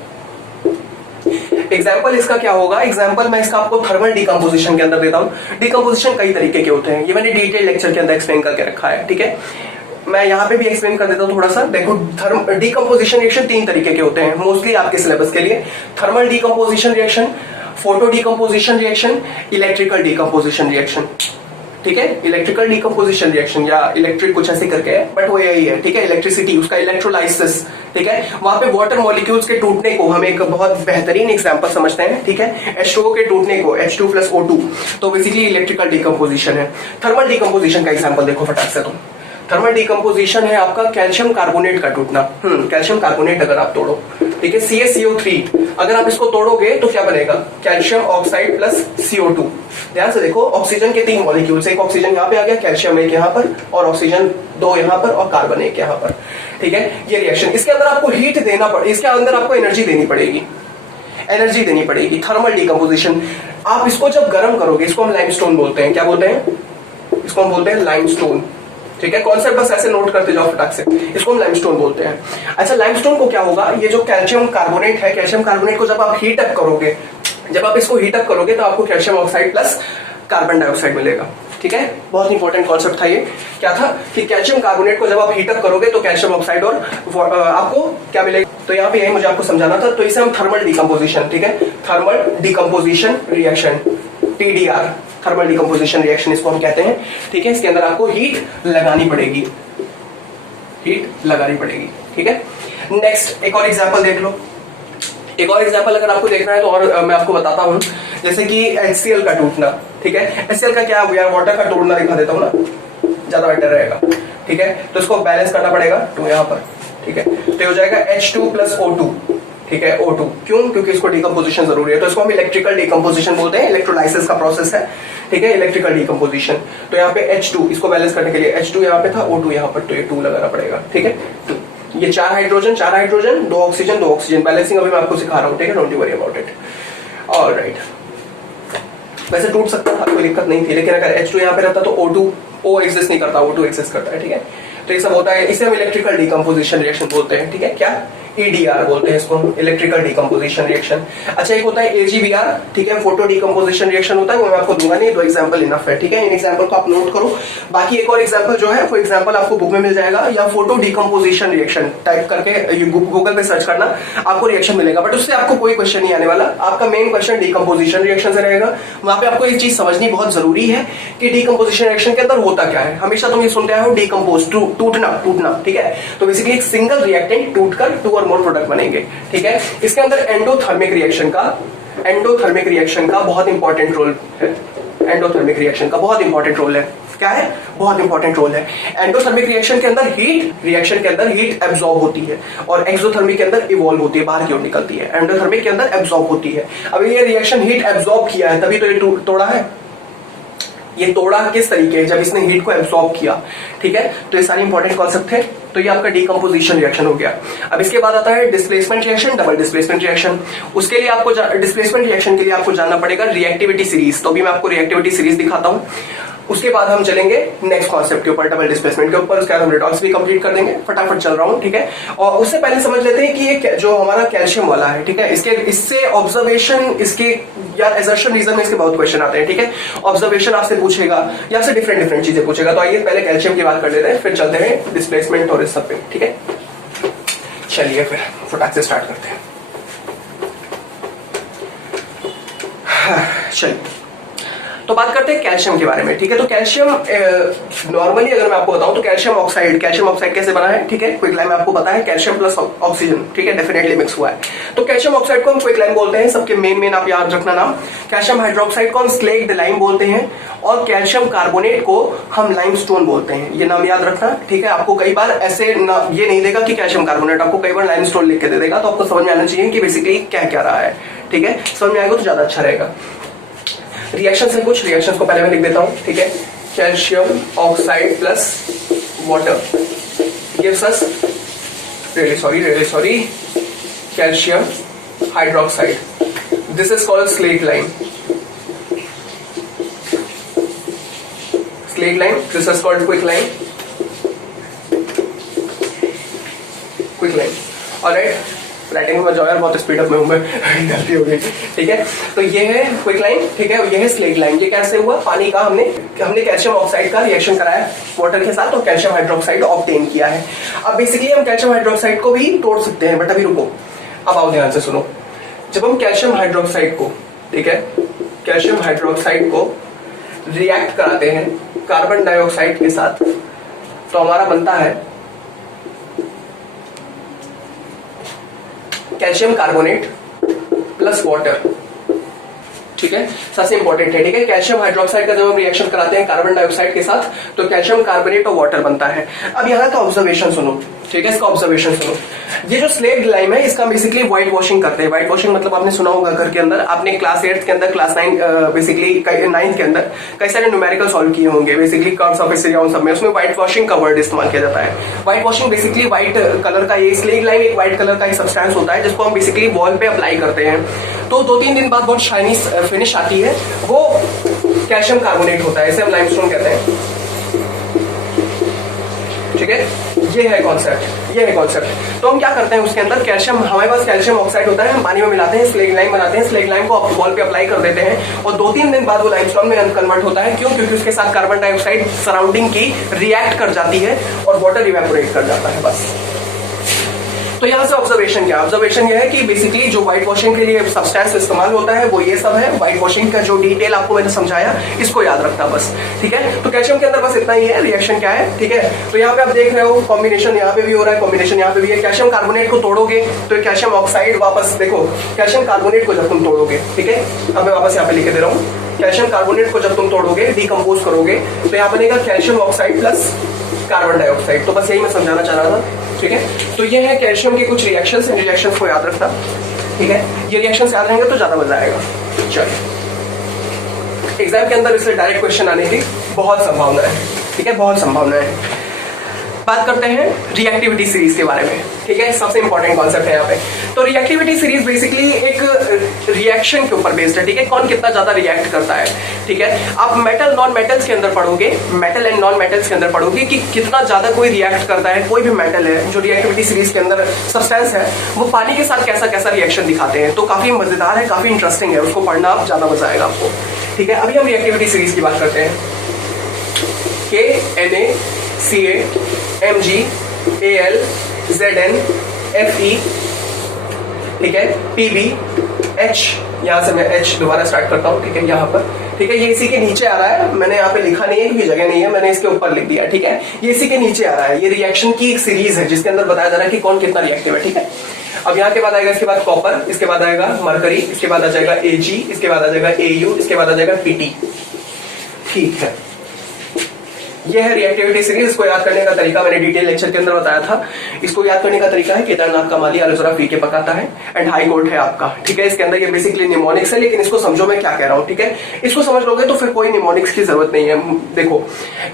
एग्जाम्पल इसका क्या होगा, एग्जाम्पल मैं इसका आपको थर्मल डीकंपोजिशन के अंदर देता हूं। डीकंपोजिशन कई तरीके के होते हैं, ये मैंने डिटेल लेक्चर के अंदर एक्सप्लेन करके रखा है। ठीक है, मैं यहाँ पे भी एक्सप्लेन कर देता हूँ थोड़ा सा। देखो डीकंपोजिशन रिएक्शन 3 तरीके के होते हैं मोस्टली आपके सिलेबस के लिए। Thermal decomposition reaction, photo decomposition reaction, electrical decomposition reaction. ठीक है, इलेक्ट्रिकल डिकम्पोजिशन रिएक्शन या इलेक्ट्रिक कुछ ऐसे करके है, बट वो यही है, ठीक है, इलेक्ट्रिसिटी उसका इलेक्ट्रोलाइसिस, ठीक है, वहां पे वाटर मॉलिक्यूल्स के टूटने को हम एक बहुत बेहतरीन एग्जांपल समझते हैं, ठीक है, H2O के टूटने को H2+O2, तो बेसिकली इलेक्ट्रिकल डिकम्पोजिशन है। थर्मल डिकम्पोजिशन का एग्जांपल देखो फटाक से, तुम थर्मल डिकम्पोजिशन है आपका कैल्शियम कार्बोनेट का टूटना। कैल्शियम कार्बोनेट अगर आप तोड़ो, ठीक है, CaCO3, अगर आप इसको तोड़ोगे तो क्या बनेगा, कैल्शियम ऑक्साइड प्लस CO2। ध्यान से देखो, ऑक्सीजन के 3 मॉलिक्यूल्स, एक ऑक्सीजन यहाँ पे आ गया, कैल्शियम एक यहाँ पर, और ऑक्सीजन 2 यहाँ पर, और कार्बन एक यहाँ पर, ठीक है, ये रिएक्शन। इसके अंदर आपको हीट देना पड़े, इसके अंदर आपको एनर्जी देनी पड़ेगी, एनर्जी देनी पड़ेगी, थर्मल डिकम्पोजिशन। आप इसको जब गर्म करोगे, इसको हम लाइमस्टोन बोलते हैं, क्या बोलते हैं, इसको हम बोलते हैं लाइमस्टोन, ठीक है, कॉन्सेप्ट बस ऐसे नोट करते जाओ फटाक से, इसको हम लाइमस्टोन बोलते हैं। अच्छा, लाइमस्टोन को क्या होगा, ये जो कैल्शियम कार्बोनेट है, कैल्शियम कार्बोनेट को जब आप हीट अप करोगे, जब आप इसको हीट अप करोगे तो आपको calcium oxide plus carbon dioxide मिलेगा, ठीक है, बहुत इंपॉर्टेंट कॉन्सेप्ट था ये। क्या था कि कैल्शियम कार्बोनेट को जब आप हीट अप करोगे तो कैल्शियम ऑक्साइड और आपको क्या मिलेगा, तो यहाँ पे यही मुझे आपको समझाना था, तो इसे हम थर्मल डिकम्पोजिशन, ठीक है, thermal decomposition reaction, TDR, thermal decomposition reaction इसको हम कहते हैं, ठीक है, इसके अंदर आपको हीट लगानी पड़ेगी, हीट लगानी पड़ेगी, ठीक है। नेक्स्ट एक और एग्जांपल देख लो, एक और एग्जांपल अगर आपको देखना है तो और मैं आपको बताता हूं, जैसे कि HCl का टूटना, ठीक है, HCl का क्या हुआ, वाटर का टूटना दिखा देता हूं ना, ज्यादा बेटर रहेगा, ठीक है, तो इसको बैलेंस करना पड़ेगा, तो यहाँ पर, ठीक है, तो हो जाएगा H2+O2, ठीक है, O2, क्यों, क्योंकि इसको डिकम्पोजिशन जरूरी है, तो इसको हम इलेक्ट्रिकल डिकम्पोजिशन बोलते हैं, इलेक्ट्रोलाइसिस का प्रोसेस है, ठीक है, इलेक्ट्रिकल डिकम्पोजिशन। तो यहाँ पे H2, इसको बैलेंस करने के लिए H2 यहाँ पे था, O2 यहाँ पर, तो ये 2 लगाना पड़ेगा, ठीक है, ये 4 हाइड्रोजन 2 ऑक्सीजन 2 ऑक्सीजन, बैलेंसिंग अभी मैं आपको सिखा रहा हूँ, ठीक है, don't you worry about it. Alright, वैसे टूट सकता था, कोई दिक्कत नहीं थी, लेकिन अगर H2 यहाँ पे रहता तो O एग्जिस्ट नहीं करता, O2 एग्जिस्ट करता है, ठीक है, तो ये सब होता है, इसे हम इलेक्ट्रिकल डिकम्पोजिशन रिएक्शन बोलते हैं, ठीक है, क्या EDR बोलते हैं इसको, इलेक्ट्रिकल डिकम्पोजिशन रिएक्शन। अच्छा, एक होता है AGVR, ठीक है, फोटो डिकम्पोजिशन रिएक्शन होता है, वो मैं आपको दूंगा नहीं, 2 एग्जांपल इनफ है, ठीक है, इन एग्जांपल को आप नोट करो। बाकी एक और एग्जांपल जो है वो एग्जांपल आपको बुक में मिल जाएगा, या फोटो डिकम्पोजिशन रिएक्शन टाइप करके गूगल पे सर्च करना, आपको रिएक्शन मिलेगा, बट उससे आपको कोई क्वेश्चन नहीं आने वाला, आपका मेन क्वेश्चन डिकम्पोजिशन रिएक्शन से रहेगा। वहां पे आपको एक चीज समझनी बहुत जरूरी है कि डिकम्पोजिशन रिएक्शन के अंदर होता क्या है। हमेशा तुम ये सुनते आए हो डिकम्पोज, टूटना, ठीक है, तो बेसिकली एक सिंगल रिएक्टेंट टूटकर 2 और मोर प्रोडक्ट बनेंगे, ठीक है। इसके अंदर एंडोथर्मिक रिएक्शन का बहुत इंपॉर्टेंट रोल है, एंडोथर्मिक रिएक्शन का बहुत इंपॉर्टेंट रोल है, क्या है, बहुत इंपॉर्टेंट रोल है। एंडोथर्मिक रिएक्शन के अंदर हीट एब्जॉर्ब होती है, और एक्सोथर्मिक के अंदर इवॉल्व होती है, बाहर की ओर निकलती है, एंडोथर्मिक के अंदर एब्जॉर्ब होती है। अब ये रिएक्शन हीट एब्जॉर्ब किया है, तभी तो ये तोड़ा है, ये तोड़ा किस तरीके, जब इसने हीट को एब्जॉर्ब किया, ठीक है, तो ये सारे इंपॉर्टेंट कॉन्सेप्ट थे। तो ये आपका डिकम्पोजिशन रिएक्शन हो गया। अब इसके बाद आता है displacement reaction, double displacement reaction. उसके लिए आपको डिस्प्लेसमेंट रिएक्शन के लिए आपको जानना पड़ेगा रिएक्टिविटी सीरीज, तो अभी मैं आपको रिएक्टिविटी सीरीज दिखाता हूं। उसके बाद हम चलेंगे नेक्स्ट कॉन्सेप्ट के ऊपर, डबल डिस्प्लेसमेंट के ऊपर। उसके बाद हम रिडॉक्स भी कंप्लीट कर देंगे, फटाफट चल रहा हूं, ठीक है। और उससे पहले समझ लेते हैं कि ये जो हमारा कैल्शियम वाला है, ठीक है, इससे ऑब्जर्वेशन, इसके यार एजर्शन रीजन में इसके बहुत क्वेश्चन आते हैं, ठीक है। ऑब्जर्वेशन आपसे पूछेगा या आपसे डिफरेंट चीजें पूछेगा, तो आइए पहले कैल्शियम की बात कर लेते हैं, फिर चलते हैं डिस्प्लेसमेंट और इस सब पे, ठीक है। चलिए फिर फटाक से स्टार्ट करते हैं। चलिए तो बात करते हैं कैल्शियम के बारे में, ठीक है। तो कैल्शियम नॉर्मली अगर मैं आपको बताऊं तो कैल्शियम ऑक्साइड कैसे बना है, ठीक है, क्विकलाइम में आपको पता है, कैल्शियम प्लस ऑक्सीजन, ठीक है, डेफिनेटली मिक्स हुआ है। तो कैल्शियम ऑक्साइड को हम क्विकलाइम बोलते हैं, सबके मेन आप याद रखना नाम। कैल्शियम हाइड्रोक्साइड को हम स्लेक्ड लाइम बोलते हैं, और कैल्शियम कार्बोनेट को हम लाइमस्टोन बोलते हैं, ये नाम याद रखना, ठीक है। आपको कई बार ऐसे ये नहीं देगा कि कैल्शियम कार्बोनेट, आपको कई बार लाइमस्टोन लिख के दे देगा, तो आपको समझ में आना चाहिए कि बेसिकली क्या रहा है, ठीक है। समझ में आएगा तो ज्यादा अच्छा रहेगा। रिएक्शन है, कुछ रिएक्शंस को पहले मैं लिख देता हूं, ठीक है। Calcium oxide plus water gives us really sorry calcium hydroxide. This is called slaked lime. This is called quicklime. Alright, writing में जाओ यार, बहुत स्पीड अप में हूं मैं, गलती हो गई, ठीक है। तो ये है क्विकलाइम, ठीक है, ये है स्लेक्ड लाइम। ये कैसे हुआ, पानी का हमने कैल्शियम ऑक्साइड का रिएक्शन कराया वाटर के साथ, और कैल्शियम हाइड्रोक्साइड ऑब्टेन किया है। अब बेसिकली हम कैल्शियम हाइड्रोक्साइड को भी तोड़ सकते हैं, बट अभी रुको, अब आओ ध्यान से सुनो। जब हम कैल्शियम हाइड्रोक्साइड को, ठीक है, कैल्शियम हाइड्रोक्साइड को रिएक्ट कराते हैं कार्बन डाइऑक्साइड के साथ तो हमारा बनता है कैल्शियम कार्बोनेट प्लस वाटर। ठीक है, सबसे इंपॉर्टेंट है। ठीक है, कैल्शियम हाइड्रोक्साइड का जब हम रिएक्शन कराते हैं कार्बन डाइऑक्साइड के साथ तो कैल्शियम कार्बोनेट और वाटर बनता है। अब यहाँ का ऑब्जर्वेशन सुनो। ठीक है, इसका ऑब्जर्वेशन सुनो। ये जो स्लेट लाइम है इसका बेसिकली व्हाइट वॉशिंग करते हैं। व्हाइट वॉशिंग मतलब आपने सुना होगा घर के अंदर, आपने क्लास 8 के अंदर, क्लास 9 बेसिकली 9th के अंदर कई सारे न्यूमेरिकल सॉल्व किए होंगे बेसिकली कर्व्स ऑफ एरिया उन सब में, उसमें व्हाइट वॉशिंग का वर्ड इस्तेमाल किया जाता है। White washing basically white colour का, ये स्लेट लाइम एक व्हाइट कलर का एक सब्सटेंस होता है जिसको हम बेसिकली वॉल पे अप्लाई करते हैं तो 2-3 दिन बाद बहुत शाइनी फिनिश आती है, वो कैल्शियम कार्बोनेट होता है, इसे हम लाइमस्टोन कहते हैं। ठीक है, ये है कॉन्सेप्ट, ये है कॉन्सेप्ट। तो हम क्या करते हैं उसके अंदर कैल्शियम, हमारे पास कैल्शियम ऑक्साइड होता है, हम पानी में मिलाते हैं, स्लेग लाइम बनाते हैं, स्लेग लाइम को वॉल पे अप्लाई कर देते हैं और 2-3 दिन बाद वो लाइमस्टोन में कन्वर्ट होता है। क्यों? क्योंकि उसके साथ कार्बन डाइऑक्साइड सराउंडिंग की रिएक्ट कर जाती है और वाटर इवेपोरेट कर जाता है, बस। तो यहां से ऑब्जर्वेशन क्या? ऑब्जर्वेशन ये है कि बेसिकली जो व्हाइट वॉशिंग के लिए सब्सटेंस इस्तेमाल होता है वो ये सब है। व्हाइट वॉशिंग का जो डिटेल आपको मैंने समझाया इसको याद रखना बस। ठीक है, तो कैल्शियम के अंदर बस इतना ही है। रिएक्शन क्या है? ठीक है, तो यहाँ पे आप देख रहे हो कॉम्बिनेशन यहाँ पे भी हो रहा है, कॉम्बिनेशन यहाँ पे भी है। कैल्शियम कार्बोनेट को तोड़ोगे तो कैल्शियम ऑक्साइड वापस, देखो कैल्शियम कार्बोनेट को जब तुम तोड़ोगे, ठीक है, अब मैं वापस यहाँ पे लिखे दे रहा हूँ, कैल्शियम कार्बोनेट को जब तुम तोड़ोगे, डिकम्पोज करोगे तो यहाँ बनेगा calcium oxide plus carbon dioxide. तो बस यही मैं समझाना चाह रहा था। ठीक है, तो ये है कैल्शियम के कुछ रिएक्शंस, इन रिएक्शंस को याद रखना। ठीक है, ये रिएक्शंस याद रहेंगे तो ज्यादा मजा आएगा। चलिए, एग्जाम के अंदर इससे डायरेक्ट क्वेश्चन आने की बहुत संभावना है। ठीक है, बहुत संभावना है। बात करते हैं रिएक्टिविटी सीरीज के बारे में। ठीक है, सबसे इंपॉर्टेंट कॉन्सेप्ट है यहाँ पे। तो रिएक्टिविटी सीरीज बेसिकली एक रिएक्शन के ऊपर बेस्ड है। ठीक है, कौन कितना ज्यादा रिएक्ट करता है। ठीक है, आप मेटल नॉन मेटल्स के अंदर पढ़ोगे, मेटल एंड नॉन मेटल्स के अंदर पढ़ोगे कि कितना ज्यादा कोई रिएक्ट करता है। कोई भी मेटल है जो रिएक्टिविटी सीरीज के अंदर सब्सटेंस है वो पानी के साथ कैसा कैसा रिएक्शन दिखाते हैं। तो काफी मजेदार है, काफी इंटरेस्टिंग है, उसको पढ़ना आप ज्यादा मजा आएगा आपको। ठीक है, अभी हम रिएक्टिविटी सीरीज की बात करते हैं। KNaCl MgAl Zn Fe, ठीक है, PbH, यहां से मैं H दोबारा स्टार्ट करता हूं। ठीक है, यहां पर, ठीक है, ये इसी के नीचे आ रहा है, मैंने यहाँ पे लिखा नहीं है क्योंकि जगह नहीं है, मैंने इसके ऊपर लिख दिया। ठीक है, ये इसी के नीचे आ रहा है। ये रिएक्शन की एक सीरीज है जिसके अंदर बताया जा रहा है कि कौन कितना रिएक्टिव है। ठीक है, अब यहाँ के बाद आएगा, इसके बाद कॉपर, इसके बाद आएगा मरकरी, इसके बाद आ जाएगा Ag, इसके बाद आ जाएगा Au, इसके बाद आ जाएगा Pt। ठीक है, यह है रिएक्टिविटी सीरीज। इसको याद करने का तरीका मैंने डिटेल लेक्चर के अंदर बताया था। इसको याद करने का तरीका है केदारनाथ का माली आलोचना पी के पकाता है एंड हाई कोर्ट है आपका। ठीक है, इसके अंदर ये बेसिकली निमोनिक्स है, लेकिन इसको समझो मैं क्या कह रहा हूँ। ठीक है, इसको समझ लोगे तो फिर कोई निमोनिक्स की जरूरत नहीं है। देखो,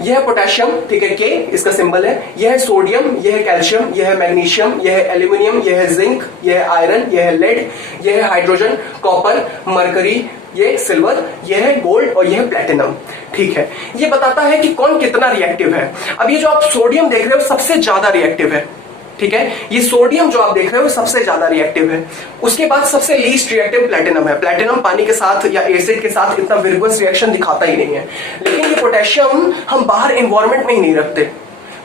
यह है पोटेशियम, ठीक है, के इसका सिंबल है, यह है सोडियम, यह है कैल्शियम, यह है मैग्नीशियम, यह है एल्यूमिनियम, यह है जिंक, यह है आयरन, यह है लेड, यह है हाइड्रोजन, कॉपर, मरकरी, ये सिल्वर, ये है गोल्ड और ये है प्लेटिनम। ठीक है, ये बताता है कि कौन कितना रिएक्टिव है। अब ये जो आप सोडियम देख रहे हो सबसे ज्यादा रिएक्टिव है। ठीक है, ये सोडियम जो आप देख रहे हो सबसे ज्यादा रिएक्टिव है। उसके बाद सबसे लीस्ट रिएक्टिव प्लेटिनम है। प्लेटिनम पानी के साथ या एसिड के साथ इतना विगरस रिएक्शन दिखाता ही नहीं है। लेकिन ये पोटेशियम हम बाहर इन्वायरमेंट में ही नहीं रखते।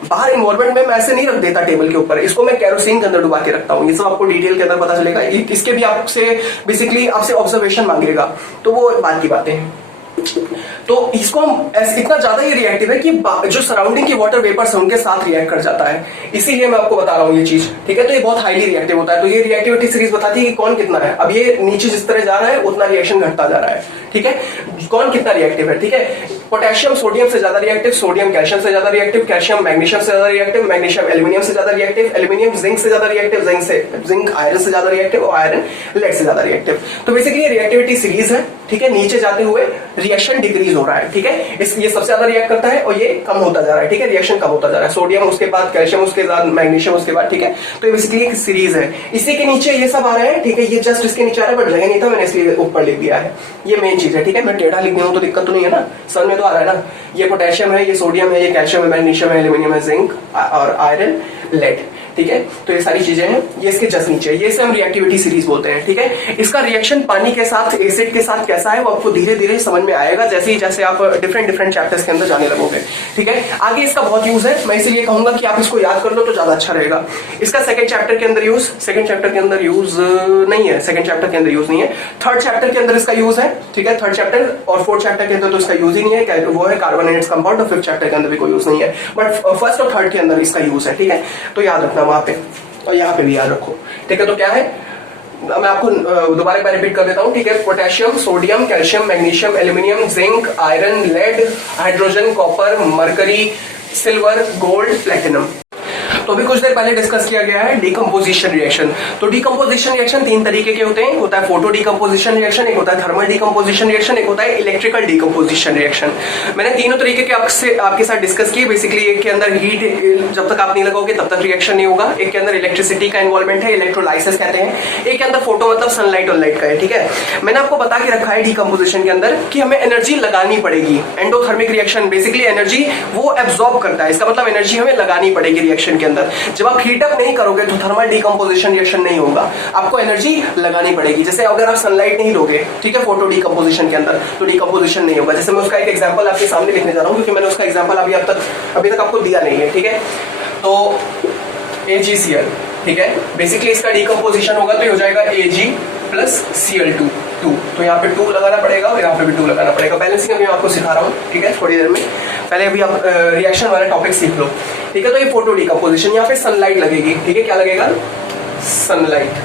बाहर इन्वायरमेंट में मैं ऐसे नहीं रख देता टेबल के ऊपर, इसको मैं केरोसिन के अंदर डुबा के रखता हूँ। ये सब आपको डिटेल के अंदर पता चलेगा। इसके भी आपसे बेसिकली आपसे ऑब्जर्वेशन मांगेगा, तो वो बात की बातें हैं। तो इसको हम इतना ज्यादा ही रिएक्टिव है कि जो सराउंडिंग की वाटर वेपर्स है उनके साथ रिएक्ट कर जाता है। इसीलिए मैं आपको बता रहा हूँ ये चीज। ठीक है, तो ये बहुत हाईली रिएक्टिव होता है। तो ये रिएक्टिविटी सीरीज बताती है कि कौन कितना है। अब ये नीचे जिस तरह जा रहा है उतना रिएक्शन घटता जा रहा है। ठीक है, कौन कितना रिएक्टिव है। ठीक है, पोटेशियम सोडियम से ज्यादा रिएक्टिव, सोडियम कैल्शियम से ज्यादा रिएक्टिव, कैल्शियम मैग्नीशियम से ज्यादा रिएक्टिव, मैग्नीशियम एल्यूमिनियम से ज्यादा रिएक्टिव, एल्यूमिनियम जिंक से ज्यादा रिएक्टिव, जिंक आयरन से ज्यादा रिएक्टिव और आयरन लेड से ज्यादा रिएक्टिव। तो बेसिकली रिएक्टिविटी सीरीज है। ठीक है, नीचे जाते हुए रिएक्शन डिक्रीज हो रहा है। ठीक है, ये सबसे ज्यादा रिएक्ट करता है और ये कम होता जा रहा है। ठीक है, रिएक्शन कम होता जा रहा है। सोडियम उसके बाद कैल्शियम उसके बाद मैग्नीशियम उसके बाद। ठीक है, तो ये बेसिकली एक सीरीज है। इसी के नीचे ये सब आ रहा है। ठीक है, ये जस्ट इसके नीचे आ रहा है, बट जगह नहीं था मैंने इसलिए ऊपर लिख दिया है। ये मेन चीज है। ठीक है, मैं टेढ़ा लिख दिया हूं तो दिक्कत तो नहीं है ना, सर में तो आ रहा है ना। ये पोटेशियम है, ये सोडियम है, ये कैल्शियम है, मैग्नीशियम है, एल्यूमिनियम है, जिंक और आयरन लेड। ठीक है। तो ये सारी चीजें हैं, ये इसके जस्ट नीचे, ये इसे हम रिएक्टिविटी सीरीज बोलते हैं, ठीक है। इसका रिएक्शन पानी के साथ, एसिड के साथ कैसा है वो आपको धीरे धीरे समझ में आएगा जैसे जैसे आप डिफरेंट डिफरेंट चैप्टर्स के अंदर जाने लगोगे, ठीक है। आगे इसका बहुत यूज है, मैं इसलिए कहूंगा कि आप इसको याद कर लो तो ज्यादा अच्छा रहेगा। इसका सेकंड चैप्टर के अंदर यूज, सेकंड चैप्टर के अंदर यूज नहीं है, सेकंड चैप्टर के अंदर यूज नहीं है, थर्ड चैप्टर के अंदर इसका यूज है, ठीक है। थर्ड चैप्टर और फोर्थ चैप्टर के अंदर तो इसका यूज ही नहीं है, वो है कार्बन एंड इट्स कंपाउंड, और फिफ्थ चैप्टर के अंदर भी कोई यूज नहीं है, बट फर्स्ट और थर्ड के अंदर इसका यूज है, ठीक है। तो याद रखना वहां पे, और यहाँ पे भी याद रखो, ठीक है। तो क्या है, मैं आपको दोबारा एक बार रिपीट कर देता हूं, ठीक है। Potassium, sodium, calcium, magnesium, aluminium, zinc, iron, lead, hydrogen, copper, mercury, silver, gold, platinum. तो अभी कुछ देर पहले डिस्कस किया गया है डीकंपोजिशन रिएक्शन। तो डीकंपोजिशन रिएक्शन तीन तरीके के होते हैं, होता है फोटो डीकंपोजिशन रिएक्शन, एक होता है थर्मल डीकंपोजिशन रिएक्शन, एक होता है इलेक्ट्रिकल डीकंपोजिशन रिएक्शन। मैंने तीनों तरीके के आपके साथ डिस्कस किए। बेसिकली एक के अंदर हीट जब तक आप नहीं लगाओगे तब तक रिएक्शन नहीं होगा, एक के अंदर इलेक्ट्रिसिटी का इन्वॉल्वमेंट है, इलेक्ट्रोलाइसिस कहते हैं, एक के अंदर फोटो मतलब सनलाइट और लाइट का है, ठीक है। मैंने आपको बता के रखा है डीकंपोजिशन के अंदर कि हमें एनर्जी लगानी पड़ेगी। एंडोथर्मिक रिएक्शन बेसिकली एनर्जी वो एब्जॉर्ब करता है, इसका मतलब एनर्जी हमें लगानी पड़ेगी रिएक्शन के अंदर। जब आप हीटअप नहीं करोगे तो थर्मल डीकंपोजिशन रिएक्शन नहीं होगा, आपको एनर्जी लगानी पड़ेगी। जैसे अगर आप सनलाइट नहीं लोगे, ठीक है, फोटो डीकंपोजिशन के अंदर, तो डीकंपोजिशन नहीं होगा। जैसे मैं उसका एक एग्जांपल आपके सामने लिखने जा रहा हूं, क्योंकि मैंने उसका एग्जांपल अभी तक आपको दिया नहीं है, ठीक है। तो AgCl, ठीक है, बेसिकली इसका डीकंपोजिशन होगा तो ये हो जाएगा Ag प्लस Cl2, 2। तो यहाँ पे 2 लगाना पड़ेगा और यहाँ पे भी 2 लगाना पड़ेगा। बैलेंसिंग अभी मैं आपको सिखा रहा हूँ, ठीक है, थोड़ी देर में। पहले अभी आप रिएक्शन वाला टॉपिक सीख लो, ठीक है। तो ये फोटो डीकंपोजिशन, यहाँ पे सनलाइट लगेगी, ठीक है। क्या लगेगा? सनलाइट,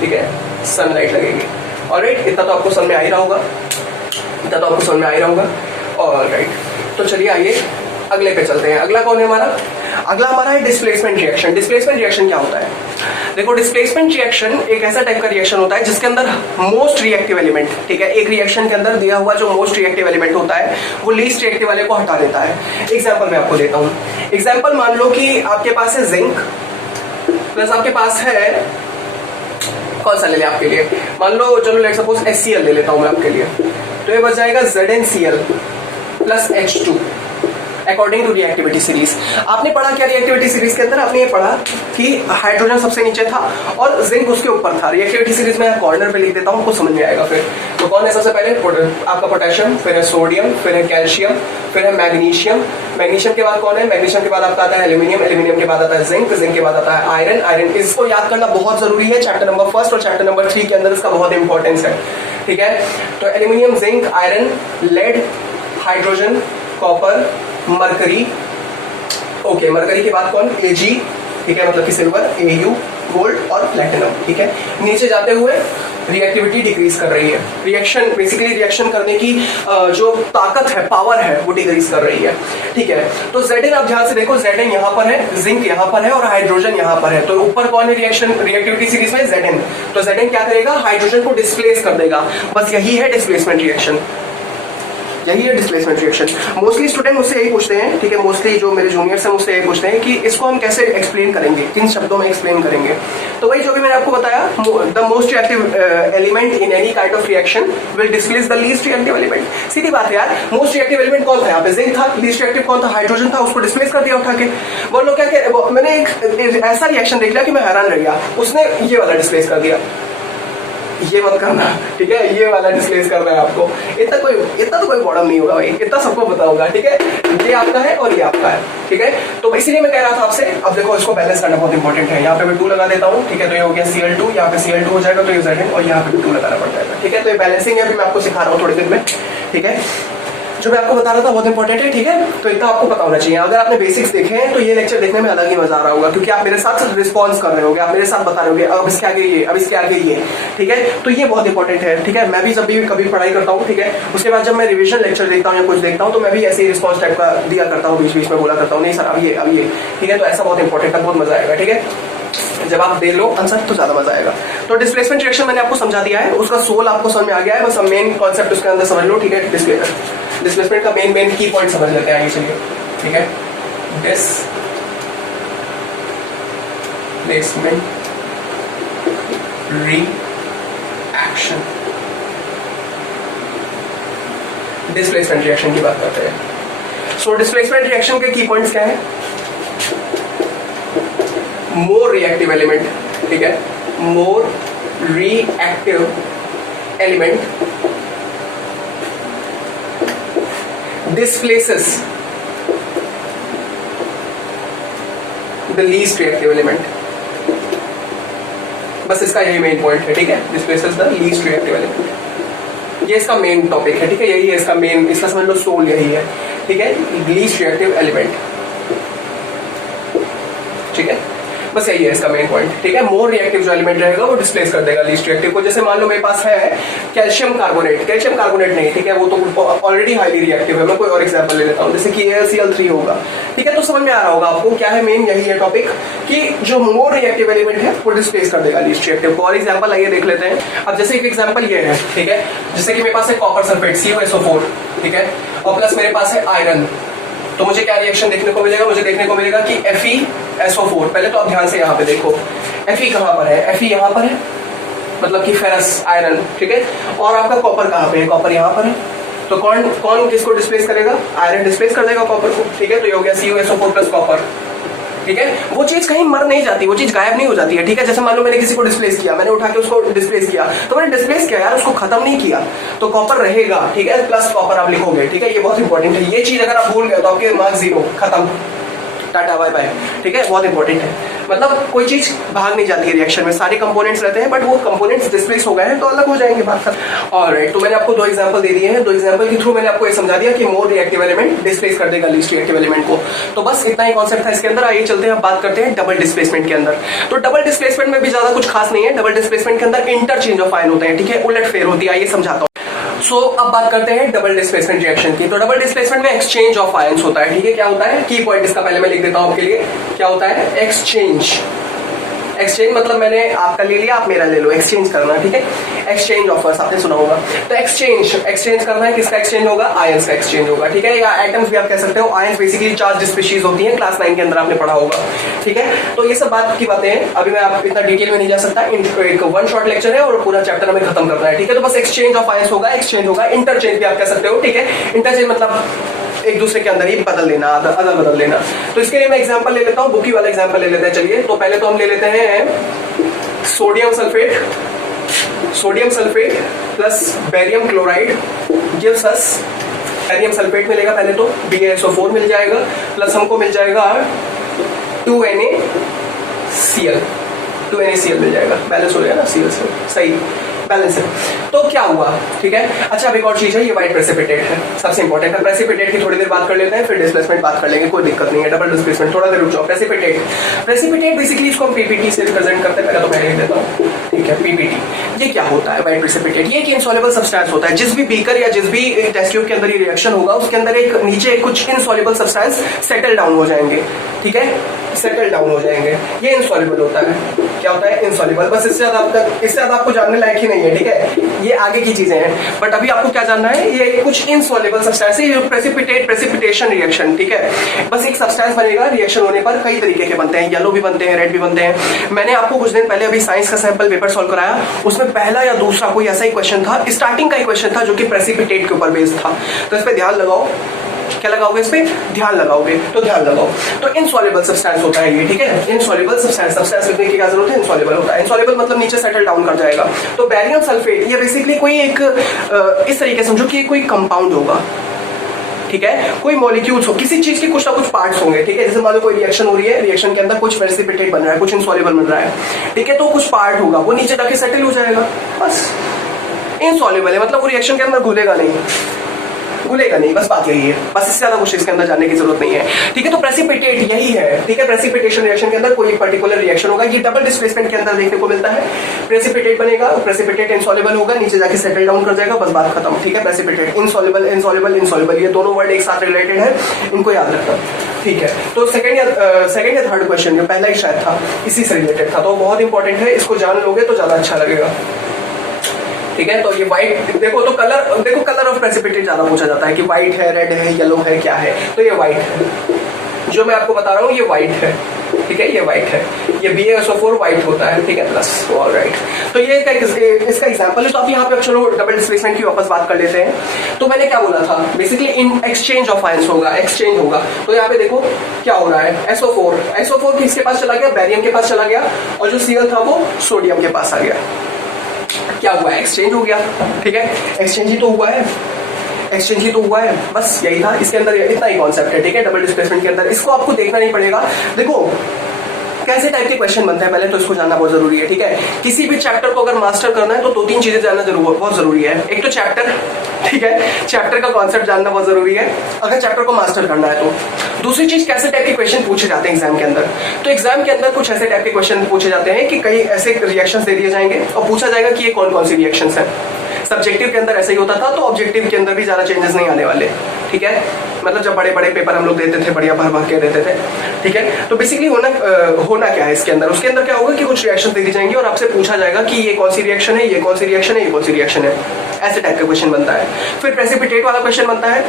ठीक है, सनलाइट लगेगी। ऑलराइट, इतना तो आपको समझ में आ ही रहा होगा, इतना तो आपको समझ में आ ही रहा होगा। ऑलराइट, तो चलिए आइए अगले पे चलते हैं। अगला कौन है हमारा? अगला हमारा है डिस्प्लेसमेंट रिएक्शन। डिस्प्लेसमेंट रिएक्शन क्या होता है? देखो, डिस्प्लेसमेंट रिएक्शन एक ऐसा टाइप का रिएक्शन होता है जिसके अंदर मोस्ट रिएक्टिव एलिमेंट, ठीक है, एक रिएक्शन के अंदर दिया हुआ जो मोस्ट रिएक्टिव एलिमेंट होता है वो लीस्ट रिएक्टिव वाले को हटा देता है। एग्जांपल मैं आपको देता हूं। एग्जांपल मान लो कि आपके पास है जिंक प्लस आपके पास है, कौन सा ले लिया आपके लिए, मान लो चलो लेट्स सपोज HCl ले लेता हूं मैं आपके लिए, तो ये बच जाएगा ZnCl plus H2 according to reactivity series. आपने पढ़ा क्या रिएक्टिविटी सीरीज के अंदर? आपने ये पढ़ा कि हाइड्रोजन सबसे नीचे था और जिंक उसके ऊपर था। रिएक्टिविटी सीरीज में कॉर्नर पे लिख देता हूं, आपको समझ में आएगा फिर। तो कौन है सबसे पहले? आपका पोटेशियम, फिर है सोडियम, फिर है कैल्शियम, फिर है मैग्नीशियम। मैग्नीशियम के बाद कौन है? मैग्नीशियम के बाद आपका आता है एल्यूमिनियम, एल्यूमिनियम के बाद आता है जिंक, जिंक के बाद आता है आयरन, आयरन। इसको याद करना बहुत जरूरी है, चैप्टर नंबर 1 और चैप्टर नंबर 3 के अंदर इसका बहुत इंपॉर्टेंस है, ठीक है। तो aluminium, zinc, iron, lead, hydrogen, copper, mercury. Okay, mercury के बाद कौन? Ag, ठीक है, मतलब कि सिल्वर, Au, गोल्ड और प्लेटिनम, ठीक है। नीचे जाते हुए रिएक्टिविटी डिक्रीज कर रही है, रिएक्शन बेसिकली रिएक्शन करने की जो ताकत है, पावर है, वो डिक्रीज कर रही है, ठीक है। तो Zn आप ध्यान से देखो, Zn यहाँ पर है, जिंक यहाँ पर है और हाइड्रोजन यहाँ पर है। तो ऊपर कौन है रिएक्शन रिएक्टिविटी सीरीज में? Zn। तो Zn क्या करेगा? हाइड्रोजन को डिस्प्लेस कर देगा। बस यही है डिस्प्लेसमेंट रिएक्शन, यही है डिस्प्लेसमेंट रिएक्शन। मोस्टली स्टूडेंट मुझसे यही पूछते हैं, ठीक है, मोस्टली जो मेरे जूनियर्स हैं मुझसे यही पूछते हैं कि इसको हम कैसे एक्सप्लेन करेंगे, किन शब्दों में एक्सप्लेन करेंगे। तो वही जो भी मैंने आपको बताया, the most reactive element in any kind of reaction will displace the least reactive element. सीधी बात है यार, मोस्ट रिएक्टिव एलिमेंट कौन था? यहाँ पे जिंक था, लीस्ट रिएक्टिव कौन था? हाइड्रोजन था, उसको डिस्प्लेस कर दिया उठा के। वो लोग क्या, मैंने एक ऐसा रिएक्शन देख लिया कि मैं हैरान रह गया, उसने ये वाला डिस्प्लेस कर दिया। ये मत करना, ठीक है, ये वाला डिस्प्लेस करना है आपको। इतना तो कोई प्रॉब्लम नहीं होगा भाई, इतना सबको पता होगा, ठीक है। ये आपका है और ये आपका है, ठीक है। तो इसीलिए मैं कह रहा था आपसे, अब देखो इसको बैलेंस करना बहुत इंपॉर्टेंट है। यहाँ पे मैं 2 लगा देता हूँ, ठीक है। तो ये हो गया Cl2, यहाँ पे Cl2 हो जाएगा, तो ये Zn, और यहाँ पे भी 2 लगाना पड़ जाएगा, ठीक है। तो ये बैलेंसिंग है, अभी मैं आपको सिखा रहा हूँ थोड़ी देर में, ठीक है। जो मैं आपको बता रहा था बहुत इंपॉर्टेंट है, ठीक है। तो इतना आपको पता होना चाहिए। अगर आपने बेसिक्स देखे हैं तो ये लेक्चर देखने में अलग ही मजा आ रहा होगा, क्योंकि आप मेरे साथ रिस्पॉन्स कर रहे होगे, आप मेरे साथ बता रहे होगे अब इसके आगे ये, अब इसके आगे ये, ठीक है। तो ये बहुत इंपॉर्टेंट है, ठीक है। मैं भी जब भी कभी पढ़ाई करता हूँ, ठीक है, उसके बाद जब मैं रिविजन लेक्चर देखता हूँ या कुछ देखता हूँ तो मैं भी ऐसे ही रिस्पॉन्स टाइप का दिया करता हूँ, बीच बीच में बोला करता हूँ, नहीं सर अब ये, ठीक है। तो ऐसा बहुत इंपॉर्टेंट है, बहुत मजा आएगा, ठीक है। जब आप दे लो आंसर तो ज्यादा मजा आएगा। तो डिस्प्लेसमेंट रिएक्शन मैंने आपको समझा दिया है, उसका सोल आपको समझ में आ गया है, बस मेन कॉन्सेप्ट उसके अंदर समझ लो, ठीक है। डिस्प्लेसमेंट का मेन की पॉइंट समझ लेते हैं, चलिए, ठीक है। डिस्प्लेसमेंट रिएक्शन, डिस्प्लेसमेंट रिएक्शन की बात करते हैं। सो डिस्प्लेसमेंट रिएक्शन के की पॉइंट्स क्या है? मोर रिएक्टिव एलिमेंट, ठीक है, more reactive element displaces the least reactive element. बस इसका यही मेन पॉइंट है, ठीक है, displaces the least reactive element. ये इसका मेन टॉपिक है, ठीक है, यही है इसका मेन, इसका समझ लो सोल यही है, ठीक है, least reactive element, ठीक है, बस यही है इसका मेन पॉइंट, ठीक है। मोर रिएक्टिव जो एलिमेंट रहेगा वो डिस्प्लेस कर देगा लीस्ट रिएक्टिव को। जैसे मान लो मेरे पास है कैल्शियम कार्बोनेट, कैल्शियम कार्बोनेट नहीं, ठीक है, वो तो ऑलरेडी हाईली रिएक्टिव है। मैं कोई और एग्जांपल ले लेता हूँ, जैसे कि AlCl3 होगा, ठीक है, तो समझ में आ रहा होगा आपको क्या है मेन, यही है टॉपिक कि जो मोर रिएक्टिव एलिमेंट है वो डिस्प्लेस कर देगा लीस्ट रिएक्टिव को। और एग्जांपल आइए देख लेते हैं। अब जैसे एक एग्जांपल ये है, ठीक है, जैसे कि मेरे पास है कॉपर सल्फेट CuSO4, ठीक है, और प्लस मेरे पास है आयरन, तो मुझे क्या रिएक्शन देखने को मिलेगा, मुझे देखने को मिलेगा कि FeSO4। पहले तो आप ध्यान से यहाँ पे देखो, Fe कहाँ पर है, Fe यहाँ पर है, मतलब कि फेरस आयरन, ठीक है, और आपका कॉपर कहाँ पे है, कॉपर यहाँ पर है, तो कौन कौन किसको डिस्प्लेस करेगा, आयरन डिस्प्लेस कर देगा कॉपर को, ठीक है, तो ये हो गया CuSO4 प्लस कॉपर, ठीक है। वो चीज कहीं मर नहीं जाती, वो चीज गायब नहीं हो जाती है, ठीक है। जैसे मान लो मैंने किसी को डिस्प्लेस किया, मैंने उठा के उसको डिस्प्लेस किया, तो मैंने डिस्प्लेस किया यार, उसको खत्म नहीं किया, तो कॉपर रहेगा, ठीक है, प्लस कॉपर आप लिखोगे, ठीक है, ये बहुत इंपॉर्टेंट है। ये चीज अगर आप भूल गए तो आपके मार्क्स 0, खत्म, टाटा बाय बाय, ठीक है, बहुत इंपॉर्टेंट है। मतलब कोई चीज भाग नहीं जाती है रिएक्शन में, सारे कंपोनेंट्स रहते हैं, बट वो कंपोनेंट्स डिस्प्लेस हो गए हैं तो अलग हो जाएंगे, बात खत्म। ऑलराइट, तो मैंने आपको 2 एग्जांपल दे दिए हैं, 2 एग्जांपल के थ्रू मैंने आपको ये समझा दिया कि मोर रिएक्टिव एलिमेंट डिस्प्लेस कर देगा लीस्ट रिएक्टिव एलिमेंट को। तो बस इतना ही कॉन्सेप्ट था इसके अंदर। आइए चलते हैं, बात करते हैं डबल डिस्प्लेसमेंट के अंदर। तो डबल डिस्प्लेसमेंट में भी ज्यादा कुछ खास नहीं है, डबल डिस्प्लेसमेंट के अंदर इंटरचेंज ऑफ आयन होते हैं, ठीक है, उलट फेर होती है। आइए समझाता हूँ। सो अब बात करते हैं डबल डिस्प्लेसमेंट रिएक्शन की। तो डबल डिस्प्लेसमेंट में एक्सचेंज ऑफ आयंस होता है, ठीक है। क्या होता है, की पॉइंट इसका पहले मैं लिख देता हूं आपके लिए। क्या होता है, एक्सचेंज। एक्सचेंज मतलब मैंने आपका ले लिया, आप मेरा ले लो, एक्सचेंज करना, ठीक है। एक्सचेंज ऑफर्स आपने सुना होगा। तो एक्सचेंज करना है, किसका एक्सचेंज होगा, आयंस का एक्सचेंज होगा, ठीक है, या एटम्स भी आप कह सकते हो। आयंस बेसिकली चार्ज स्पीशीज होती हैं, क्लास 9 के अंदर आपने पढ़ा होगा, ठीक है। तो ये सब बात की बातें हैं, अभी मैं आप इतना डिटेल में नहीं जा सकता, एक 1 शॉर्ट लेक्चर है और पूरा चैप्टर हमें खत्म करना है, ठीक है। तो बस एक्सचेंज ऑफ आयंस होगा, एक्सचेंज होगा, इंटरचेंज भी आप कह सकते हो, ठीक है। इंटरचेंज मतलब एक दूसरे के अंदर ही बदल लेना, अदल बदल लेना। तो इसके लिए मैं एग्जांपल ले लेता हूं, बुकी वाला एग्जांपल ले लेते हैं। चलिए, तो पहले तो हम ले लेते हैं sodium sulphate plus barium chloride gives us, barium sulphate मिलेगा पहले तो, BaSO4 मिल जाएगा, प्लस हमको मिल जाएगा 2NaCl मिल जाएगा, बैलेंस हो जाएगा ना, Cl से, सही बैलेंस है। तो क्या हुआ, ठीक है। अच्छा, अब एक और चीज है, ये व्हाइट प्रेसिपिटेट है, सबसे इंपॉर्टेंट है। प्रेसिपिटेट की थोड़ी देर बात कर लेते हैं, फिर डिस्प्लेसमेंट बात कर लेंगे, कोई दिक्कत नहीं है। डबल डिस्प्लेसमेंट थोड़ा देर रुक जाओ। प्रेसिपिटेट बेसिकली इसको हम PPT से रिप्रेजेंट करते हैं, पहले तो मैं लिख देता हूँ, ठीक है, PPT। ये क्या होता है व्हाइट प्रेसिपिटेट, ये एक इनसॉल्युबल सब्सटेंस होता है। जिस भी बीकर या जिस भी टेस्ट ट्यूब के अंदर ये रिएक्शन होगा, उसके अंदर एक नीचे कुछ इनसॉल्युबल सब्सटेंस सेटल डाउन हो जाएंगे, ठीक है, सेटल डाउन हो जाएंगे। ये इनसॉल्युबल होता है। क्या होता है, इनसॉल्युबल। बस इससे ज्यादा आपको जानने लायक ही नहीं है, ठीक है, ये आगे की चीजें हैं। बट अभी आपको क्या जानना है, ये कुछ इनसॉल्युबल सब्सटेंस है, प्रेसिपिटेशन रिएक्शन, ठीक है। बस एक सब्सटेंस बनेगा, रिएक्शन होने पर कई तरीके के बनते हैं, येलो भी बनते हैं, रेड भी बनते हैं। मैंने आपको कुछ दिन पहले अभी साइंस का सैंपल पेपर सॉल्व कराया, उसमें पहला या दूसरा कोई ऐसा ही क्वेश्चन था, स्टार्टिंग का ही क्वेश्चन था, जो कि प्रेसिपिटेट के ऊपर बेस्ड था। तो इस पे ध्यान लगाओ, क्या लगाओगे, इस पे ध्यान लगाओगे, तो ध्यान लगाओ। तो इनसॉल्युबल सब्सटेंस होता है ये, ठीक है, इनसॉल्युबल सब्सटेंस लिखने की क्या जरूरत है, इनसॉल्युबल होता है। इनसॉल्युबल मतलब नीचे सेटल डाउन कर जाएगा। तो बेरियम सल्फेट ये बेसिकली कोई एक इस तरीके समझो कि कोई कंपाउंड होगा, ठीक है, कोई मॉलिक्यूल्स हो, किसी चीज के कुछ ना कुछ पार्ट्स होंगे, ठीक है। जैसे मान लो कोई रिएक्शन हो रही है, रिएक्शन के अंदर कुछ प्रेसिपिटेट बन रहा है, कुछ इनसॉल्युबल बन रहा है, ठीक है, तो कुछ पार्ट होगा, वो नीचे जाके सेटल हो जाएगा, बस इनसॉल्युबल है, मतलब वो रिएक्शन के अंदर घुलेगा नहीं, बस बात यही है। बस इससे ज्यादा कुछ इसके अंदर जानने की जरूरत नहीं है, ठीक है। तो प्रेसिपिटेट यही है, ठीक है। प्रेसिपिटेशन रिएक्शन के अंदर कोई एक पर्टिकुलर रिएक्शन होगा, ये डबल डिस्प्लेसमेंट के अंदर देखने को मिलता है। प्रेसिपिटेट बनेगा, प्रेसिपिटेट इनसॉल्युबल होगा, नीचे जाके सेटल डाउन कर जाएगा, बस बात खत्म, ठीक है। प्रेसिपिटेट इनसॉल्युबल ये दोनों वर्ड एक साथ रिलेटेड है, इनको याद रखना, ठीक है। तो सेकंड या थर्ड क्वेश्चन, जो पहला ही शायद था, इसी से रिलेटेड था, तो बहुत इंपॉर्टेंट है, इसको जान लोगे तो ज्यादा अच्छा लगेगा, ठीक है। तो ये व्हाइट देखो, तो कलर ऑफ प्रेसिपिटेट ज्यादा पूछा जाता है कि व्हाइट है, रेड है, येलो है, क्या है, तो ये व्हाइट है, जो मैं आपको बता रहा हूँ ये व्हाइट है, ठीक है, ये व्हाइट है, ये BaSO4 व्हाइट होता है, ठीक है, प्लस, ऑलराइट। तो ये इसका एग्जांपल है। तो आप यहाँ पे चलो डबल डिस्प्लेसमेंट की वापस बात कर लेते हैं। तो मैंने क्या बोला था, basically in exchange of ions होगा, एक्सचेंज होगा। तो यहाँ पे देखो क्या हो रहा है, SO4 किसके पास चला गया, बैरियम के पास चला गया, और जो Cl था वो सोडियम के पास आ गया। क्या हुआ, एक्सचेंज हो गया, ठीक है, एक्सचेंज ही तो हुआ है, एक्सचेंज ही तो हुआ है, बस यही था इसके अंदर, इतना ही कॉन्सेप्ट है, ठीक है, डबल डिस्प्लेसमेंट के अंदर। इसको आपको देखना नहीं पड़ेगा। देखो कैसे टाइप के क्वेश्चन बनते हैं, पहले तो इसको जानना बहुत जरूरी है, ठीक है। किसी भी चैप्टर को अगर मास्टर करना है तो 2-3 चीजें जानना बहुत जरूरी है। एक तो चैप्टर, ठीक है, चैप्टर का कॉन्सेप्ट जानना बहुत जरूरी है अगर चैप्टर को मास्टर करना है तो। दूसरी चीज, कैसे टाइप के क्वेश्चन पूछे जाते हैं एग्जाम के अंदर। तो एग्जाम के अंदर कुछ ऐसे टाइप के क्वेश्चन पूछे जाते हैं कि कई ऐसे रिएक्शंस दे दिए जाएंगे और पूछा जाएगा कि ये कौन कौन सी रिएक्शंस हैं। सब्जेक्टिव के अंदर ऐसा ही होता था, तो ऑब्जेक्टिव के अंदर भी ज्यादा चेंजेस नहीं आने वाले, ठीक है। मतलब जब बड़े बड़े पेपर हम लोग देते थे, बढ़िया भर के देते थे, ठीक है। तो बेसिकली होना क्या है इसके अंदर, उसके अंदर क्या होगा कि कुछ रिएक्शन दे दी जाएंगी और आपसे पूछा जाएगा कि ये कौन सी रिएक्शन है, ये कौन सी रिएक्शन है, ये कौन सी रिएक्शन है। ऐसे टाइप का क्वेश्चन बनता है। फिर प्रेसिपिटेट वाला क्वेश्चन बनता है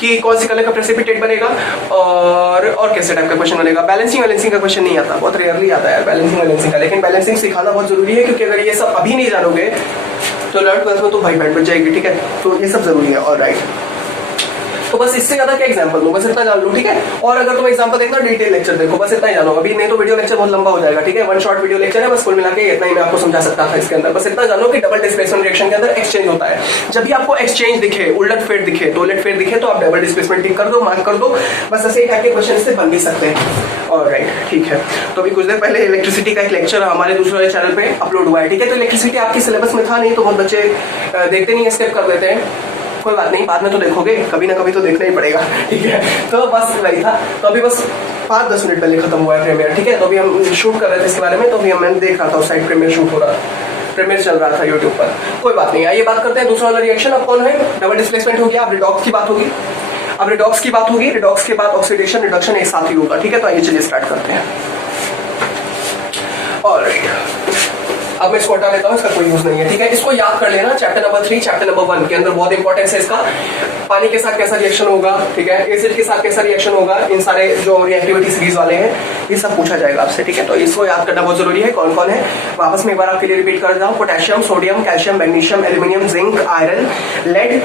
कि कौन सी कलर का प्रेसिपिटेट बनेगा, और कैसे टाइप का क्वेश्चन बनेगा। बैलेंसिंग का क्वेश्चन नहीं आता, बहुत रेयरली आता है बैलेंसिंग का, लेकिन बैलेंसिंग सिखाना बहुत जरूरी है, क्योंकि अगर ये सब अभी नहीं जानोगे तो 11th में तो भाई बैंड बच जाएगी, ठीक है। तो ये सब जरूरी है, ऑलराइट। तो बस इससे ज्यादा क्या एग्जांपल दूं, बस इतना जान लो, ठीक है। और अगर तुम एग्जांपल देखना, डिटेल लेक्चर देखो, बस इतना ही जानो अभी, नहीं तो वीडियो लेक्चर बहुत लंबा हो जाएगा, ठीक है। 1 शॉर्ट वीडियो लेक्चर है, बस कुल मिला के इतना ही मैं आपको समझा सकता था इसके अंदर। बस इतना जानो कि डबल डिस्प्लेसमेंट रिएक्शन के अंदर एक्सचेंज होता है। जब भी आपको एक्सचेंज दिखे, उलट फेर दिखे, तो उलट फेर दिखे तो आप डबल डिस्प्लेसमेंट टिक कर दो, मार्क कर दो। बस ऐसे ही टाइप के क्वेश्चन से बन भी सकते हैं, ऑलराइट, ठीक है। तो अभी कुछ देर पहले इलेक्ट्रिसिटी का एक लेक्चर हमारे दूसरे चैनल पे अपलोड हुआ है, ठीक है। तो इलेक्ट्रिसिटी आपके सिलेबस में था नहीं, तो बहुत बच्चे देखते नहीं, स्किप कर देते हैं। कोई बात नहीं, बाद में तो देखोगे, कभी ना कभी तो देखना ही पड़ेगा, ठीक है। तो बस वही था। तो अभी बस 5-10 मिनट पहले खत्म हुआ है प्रीमियर, ठीक है। तो अभी हम शूट कर रहे थे इसके बारे में, तो अभी मैंने देख रहा था उस साइड प्रीमियर शूट हो रहा, प्रीमियर चल रहा था यूट्यूब पर। कोई बात नहीं, आइए बात करते हैं दूसरा वाला रिएक्शन। अब कौन है, डबल डिस्प्लेसमेंट हो गया, अब रिडॉक्स की बात होगी। अब रिडॉक्स की बात होगी, रिडॉक्स के बाद ऑक्सीडेशन रिडक्शन एक साथ ही होगा, ठीक है। तो आइए चलिए स्टार्ट करते हैं, ऑलराइट। अब मैं इसको हटा लेता हूं, इसका कोई यूज नहीं है, ठीक है। इसको याद कर लेना, चैप्टर नंबर 3 चैप्टर नंबर 1 के अंदर बहुत इंपॉर्टेंस है इसका। पानी के साथ कैसा रिएक्शन होगा, ठीक है, एसिड के साथ कैसा रिएक्शन होगा, इन सारे जो रिएक्टिविटी सीरीज वाले हैं ये सब पूछा जाएगा आपसे, ठीक है। तो इसको याद करना बहुत जरूरी है, कौन कौन है। वापस में एक बार आपके लिए रिपीट कर देता हूं, potassium, sodium, calcium, magnesium, aluminium, zinc, iron, lead.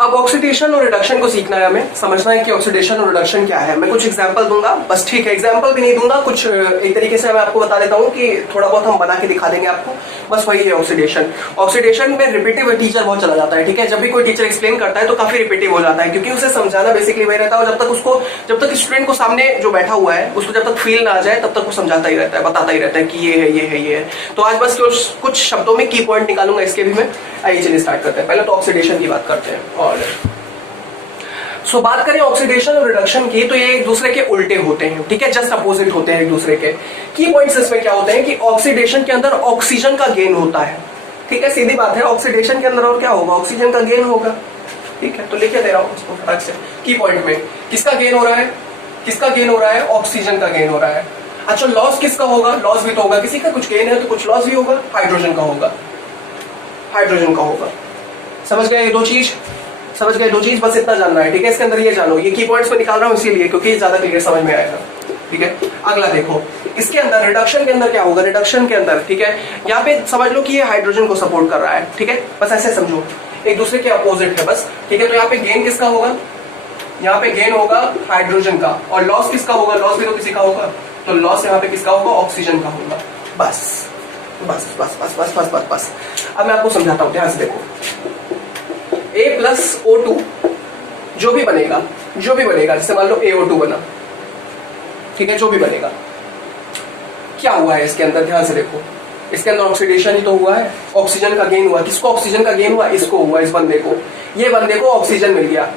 अब ऑक्सीडेशन और रिडक्शन को सीखना है, हमें समझना है कि ऑक्सीडेशन और रिडक्शन क्या है। मैं कुछ एग्जांपल दूंगा, बस, ठीक है। एग्जांपल भी नहीं दूंगा, कुछ एक तरीके से मैं आपको बता देता हूँ कि थोड़ा बहुत हम बना के दिखा देंगे आपको, बस वही है ऑक्सीडेशन। ऑक्सीडेशन में रिपीटिव टीचर बहुत चला जाता है, ठीक है। जब भी कोई टीचर एक्सप्लेन करता है तो काफी रिपीटिव हो जाता है, क्योंकि उसे समझाना बेसिकली वही रहता है। और जब तक स्टूडेंट को सामने जो बैठा हुआ है उसको जब तक फील ना आ जाए तब तक वो समझाता ही रहता है, बताता ही रहता है कि ये है, ये है, ये है। तो आज बस कुछ शब्दों में की पॉइंट निकालूंगा इसके भी मैं। आइए चलिए स्टार्ट करते हैं। पहले तो ऑक्सीडेशन की बात करते हैं, और सो बात करें ऑक्सीडेशन और रिडक्शन की, तो ये एक दूसरे के उल्टे होते हैं, ठीक है, जस्ट अपोजिट होते हैं एक दूसरे के। की पॉइंट्स इसमें क्या होते हैं कि ऑक्सीडेशन के अंदर ऑक्सीजन का गेन होता है, ठीक है, सीधी बात है। ऑक्सीडेशन के अंदर और क्या होगा, ऑक्सीजन का गेन होगा, ठीक है। तो लिखे दे रहा हूं उसको फटाक से। की पॉइंट में किसका गेन हो रहा है, किसका गेन हो रहा है, ऑक्सीजन का गेन हो रहा है। अच्छा, लॉस किसका होगा, लॉस भी तो होगा, किसी का कुछ गेन है तो कुछ लॉस भी होगा, हाइड्रोजन का होगा, हाइड्रोजन का होगा। समझ गए ये दो चीज, समझ गए दो चीज, बस इतना जानना है, ठीक है। इसके अंदर ये जानो, ये की पॉइंट्स में निकाल रहा हूं इसीलिए क्योंकि ज्यादा क्लियर समझ में आएगा, ठीक है। अगला देखो, इसके अंदर रिडक्शन के अंदर क्या होगा, रिडक्शन के अंदर, ठीक है, यहाँ पे समझ लो कि ये हाइड्रोजन को सपोर्ट कर रहा है, ठीक है, बस ऐसे समझो, एक दूसरे के अपोजिट है बस, ठीक है। तो यहाँ पे गेन किसका होगा, यहाँ पे गेन होगा हाइड्रोजन का, और लॉस किसका होगा, लॉस भी तो किसी का होगा, तो लॉस यहाँ पे किसका होगा, ऑक्सीजन का होगा। बस बस बस बस बस बस बस बस। अब मैं आपको समझाता हूँ, ध्यान से देखो। A+O2 जो भी बनेगा, जैसे मान लो AO2 बना, ठीक है, जो भी बनेगा, क्या हुआ है इसके अंदर, ध्यान से देखो। इसके अंदर ऑक्सीडेशन ही तो हुआ है, ऑक्सीजन का गेन हुआ। किसको ऑक्सीजन का गेन हुआ, इसको हुआ, इस बंदे को, ये बंदे को ऑक्सीजन मिल गया,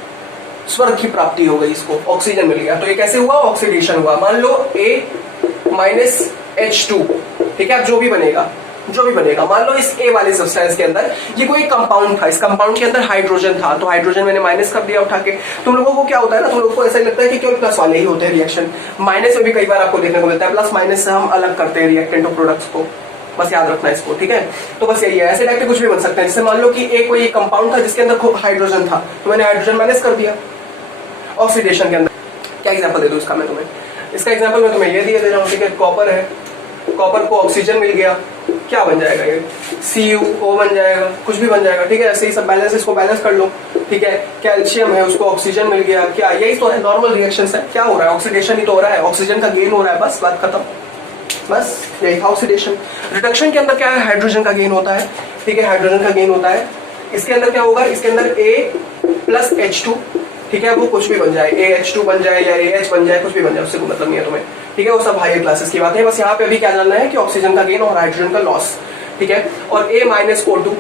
स्वर्ग की प्राप्ति हो गई, इसको ऑक्सीजन मिल गया। तो ये कैसे हुआ, ऑक्सीडेशन हुआ। मान लो A-H2, ठीक है। अब जो भी बनेगा, मान लो इस ए वाले सब्सटेंस के अंदर ये कोई कंपाउंड था, इस कंपाउंड के अंदर हाइड्रोजन था, तो हाइड्रोजन मैंने माइनस कर दिया उठा के। तुम लोगों को क्या होता है ना, तुम लोगों को ऐसा लगता है कि केवल प्लस वाले ही होते हैं रिएक्शन, माइनस में भी कई बार आपको देखने को मिलता है। प्लस माइनस से हम अलग करते हैं रिएक्टेंट और प्रोडक्ट्स को, बस याद रखना इसको, ठीक है। तो बस यही है, ऐसे टाइप के कुछ भी बन सकते हैं। जैसे मान लो कि एक कोई कंपाउंड था जिसके अंदर हाइड्रोजन था, तो मैंने हाइड्रोजन माइनस कर दिया ऑक्सीडेशन के अंदर। क्या एग्जाम्पल दे दूं इसका मैं तुम्हें, इसका एग्जांपल मैं तुम्हें ये दिए दे रहा हूँ, ठीक है। कॉपर है, कॉपर को ऑक्सीजन मिल गया, क्या बन जाएगा ये CuO बन जाएगा, कुछ भी बन जाएगा, ठीक है। ऐसे ही सब बैलेंस, इसको बैलेंस कर लो, ठीक है। कैल्शियम है, उसको ऑक्सीजन मिल गया, क्या यही तो है, नॉर्मल रिएक्शन है। क्या हो रहा है, ऑक्सीडेशन ही तो हो रहा है, ऑक्सीजन का गेन हो रहा है, बस बात खत्म, बस यही था ऑक्सीडेशन। रिडक्शन के अंदर क्या है, हाइड्रोजन का गेन होता है, ठीक है, हाइड्रोजन का गेन होता है। इसके अंदर क्या होगा, इसके अंदर A+H2, ठीक है, वो कुछ भी बन जाए, AH2 बन जाए या AH बन जाए, कुछ भी बन जाए, उससे कोई मतलब नहीं है तुम्हें, ठीक है। वो सब हायर क्लासेस की बात है। बस यहाँ पे अभी क्या जानना है कि ऑक्सीजन का गेन और हाइड्रोजन का लॉस, ठीक है। और A-O2,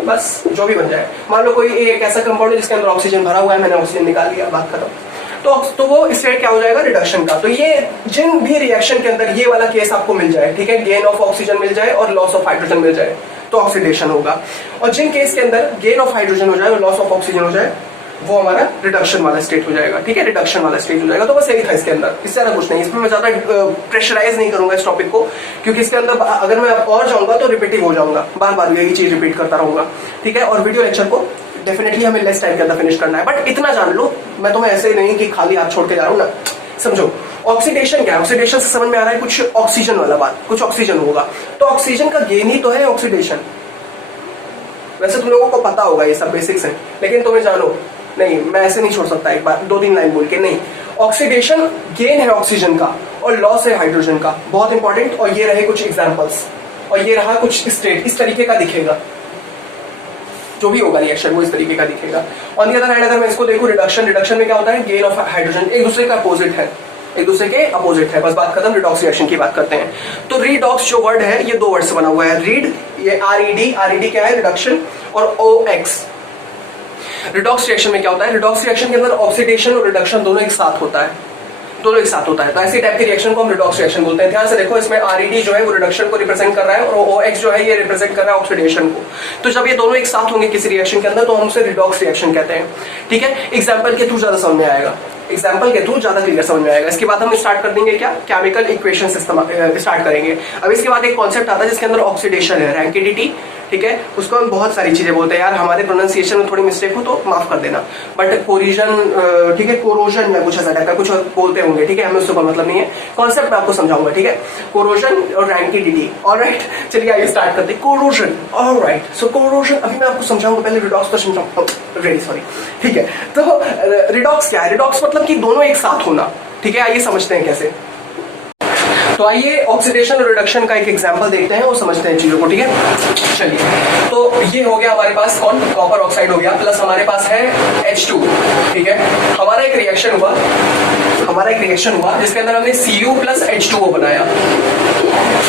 बस जो भी बन जाए। मान लो कोई एक ऐसा कंपाउंड है जिसके अंदर ऑक्सीजन भरा हुआ है, मैंने ऑक्सीजन निकाल लिया, बात खत्म। तो वो स्टेट क्या हो जाएगा, रिडक्शन का। तो ये जिन भी रिएक्शन के अंदर ये वाला केस आपको मिल जाए, ठीक है, गेन ऑफ ऑक्सीजन मिल जाए और लॉस ऑफ हाइड्रोजन मिल जाए, तो ऑक्सीडेशन होगा। और जिन केस के अंदर गेन ऑफ हाइड्रोजन हो जाए और लॉस ऑफ ऑक्सीजन हो जाए, वो हमारा रिडक्शन वाला स्टेट हो जाएगा, ठीक है, रिडक्शन वाला स्टेट हो जाएगा। तो बस यही था इसके अंदर, इससे ज्यादा कुछ नहीं। इसमें मैं ज्यादा प्रेशराइज नहीं करूंगा इस टॉपिक को, क्योंकि इसके अंदर अगर मैं और जाऊंगा तो रिपीटिव हो जाऊंगा, बार बार यही चीज रिपीट करता रहूंगा, ठीक है। और वीडियो लेक्चर को डेफिनेटली हमें लेस टाइम के अंदर फिनिश करना है। बट इतना जान लो, मैं तुम्हें ऐसे ही नहीं कि खाली हाथ छोड़ के जा रहा हूँ ना, समझो। ऑक्सीडेशन क्या है, ऑक्सीडेशन से समझ में आ रहा है कुछ ऑक्सीजन वाला बात, कुछ ऑक्सीजन होगा, तो ऑक्सीजन का गेन ही तो है ऑक्सीडेशन। वैसे तुम लोगों को पता होगा ये सब बेसिक्स है, लेकिन तुम्हें जानो नहीं, मैं ऐसे नहीं छोड़ सकता एक बार 2-3 लाइन बोल के, नहीं। ऑक्सीडेशन गेन है ऑक्सीजन का और लॉस है हाइड्रोजन का, बहुत इंपॉर्टेंट। और ये रहे कुछ एग्जांपल्स, और ये रहा कुछ स्टेट, इस तरीके का दिखेगा, जो भी होगा रिएक्शन वो इस तरीके का दिखेगा। ऑन द अदर हैंड अगर मैं इसको देखूं, रिडक्शन, रिडक्शन में क्या होता है, गेन ऑफ हाइड्रोजन, एक दूसरे का अपोजिट है, एक दूसरे के अपोजिट है, बस बात खत्म। रिडॉक्स रिएक्शन की बात करते हैं। तो रिडॉक्स जो वर्ड है ये 2 वर्ड से बना हुआ है, रीड, ये RED क्या है, रिडक्शन, और OX। रिडॉक्स रिएक्शन में क्या होता है, रिडॉक्स रिएक्शन के अंदर ऑक्सीडेशन और रिडक्शन दोनों एक साथ होता है, दोनों एक साथ होता है। तो ऐसी टाइप के रिएक्शन को हम रिडॉक्स रिएक्शन बोलते हैं। ध्यान से देखो, इसमें RED जो है वो रिडक्शन को रिप्रेजेंट कर रहा है और OX जो है ये रिप्रेजेंट कर रहा है ऑक्सीडेशन को। तो जब ये दोनों एक साथ होंगे किसी रिएक्शन के अंदर, तो हम उसे रिडॉक्स रिएक्शन कहते हैं, ठीक है। एग्जाम्पल के थ्रू ज्यादा समझ में आएगा, एग्जाम्पल के थ्रू ज्यादा क्लियर समझ में आएगा। इसके बाद हम स्टार्ट कर देंगे क्या, केमिकल इक्वेशन स्टार्ट करेंगे। अब इसके बाद एक कॉन्सेप्ट आता है जिसके अंदर ऑक्सीडेशन है, रैंकिडिटी, ठीक है। उसको हम बहुत सारी चीजें बोलते हैं, यार हमारे प्रोनाउंसिएशन में थोड़ी मिस्टेक हो तो माफ कर देना, बट कोरिजन, ठीक है, कोरोजन या कुछ ऐसा टाइप का कुछ बोलते होंगे, ठीक है, हमें उससे कोई मतलब नहीं है। कॉन्सेप्ट मैं आपको समझाऊंगा, ठीक है, कोरोजन और रैंकिडिटी। ऑलराइट, चलिए आइए स्टार्ट करते हैं। कोरोजन, ऑलराइट, सो कोरोजन अभी मैं आपको समझाऊंगा, पहले रिडॉक्स तो समझाऊंगा, रेडी, सॉरी, ठीक है। तो रिडॉक्स क्या है, रिडॉक्स मतलब कि दोनों एक साथ होना, ठीक है। आइए समझते हैं कैसे। तो आइए ऑक्सीडेशन और रिडक्शन का एक एग्जांपल देखते हैं और समझते हैं चीजों को, ठीक है। चलिए, तो ये हो गया हमारे पास कौन, कॉपर ऑक्साइड हो गया, प्लस हमारे पास है H2, ठीक है। हमारा एक रिएक्शन हुआ जिसके अंदर हमने Cu+H2O बनाया,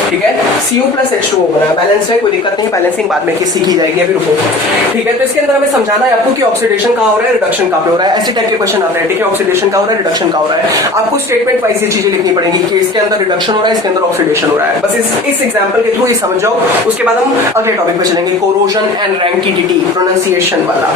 ठीक है, Cu+H2O बनाया। बैलेंस है, कोई दिक्कत नहीं, बैलेंसिंग बाद में सीखी जाएगी, अभी रुको, ठीक है। तो इसके अंदर हमें समझाना है आपको कि ऑक्सीडेशन कहाँ हो रहा है, रिडक्शन कहाँ पे हो रहा है। ऐसे टाइप के क्वेश्चन आते हैं, ठीक है, ऑक्सीडेशन कहाँ हो रहा है, रिडक्शन कहाँ हो रहा है। आपको स्टेटमेंट वाइज ये चीजें लिखनी पड़ेगी कि इसके अंदर रिडक्शन हो रहा है, इसके अंदर ऑक्सीडेशन हो रहा है। बस इस एग्जांपल के थ्रू ये समझ जाओ, उसके बाद हम अगले टॉपिक पे चलेंगे, कोरोजन एंड रैंकिडिटी, प्रोनाउंसिएशन वाला,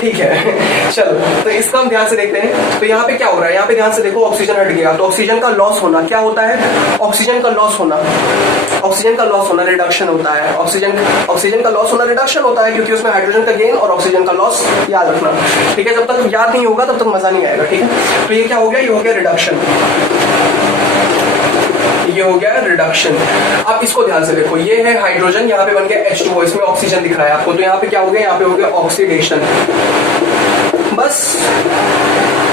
ठीक है। चलो, तो इसका हम ध्यान से देखते हैं। तो यहाँ पे क्या हो रहा है, यहाँ पे ध्यान से देखो, ऑक्सीजन हट गया, तो ऑक्सीजन का लॉस होना क्या होता है, ऑक्सीजन का लॉस होना रिडक्शन होता है। ऑक्सीजन का लॉस होना रिडक्शन होता है, क्योंकि उसमें हाइड्रोजन का गेन और ऑक्सीजन का लॉस, याद रखना, ठीक है। जब तक याद नहीं होगा तब तक मजा नहीं आएगा, ठीक है। तो ये क्या हो गया, ये हो गया रिडक्शन, ये हो गया रिडक्शन। अब इसको ध्यान से देखो, ये है हाइड्रोजन, यहाँ पे बन गया H2O, इसमें ऑक्सीजन दिख रहा है आपको, तो यहाँ पे क्या हो गया, यहाँ पे हो गया ऑक्सीडेशन, बस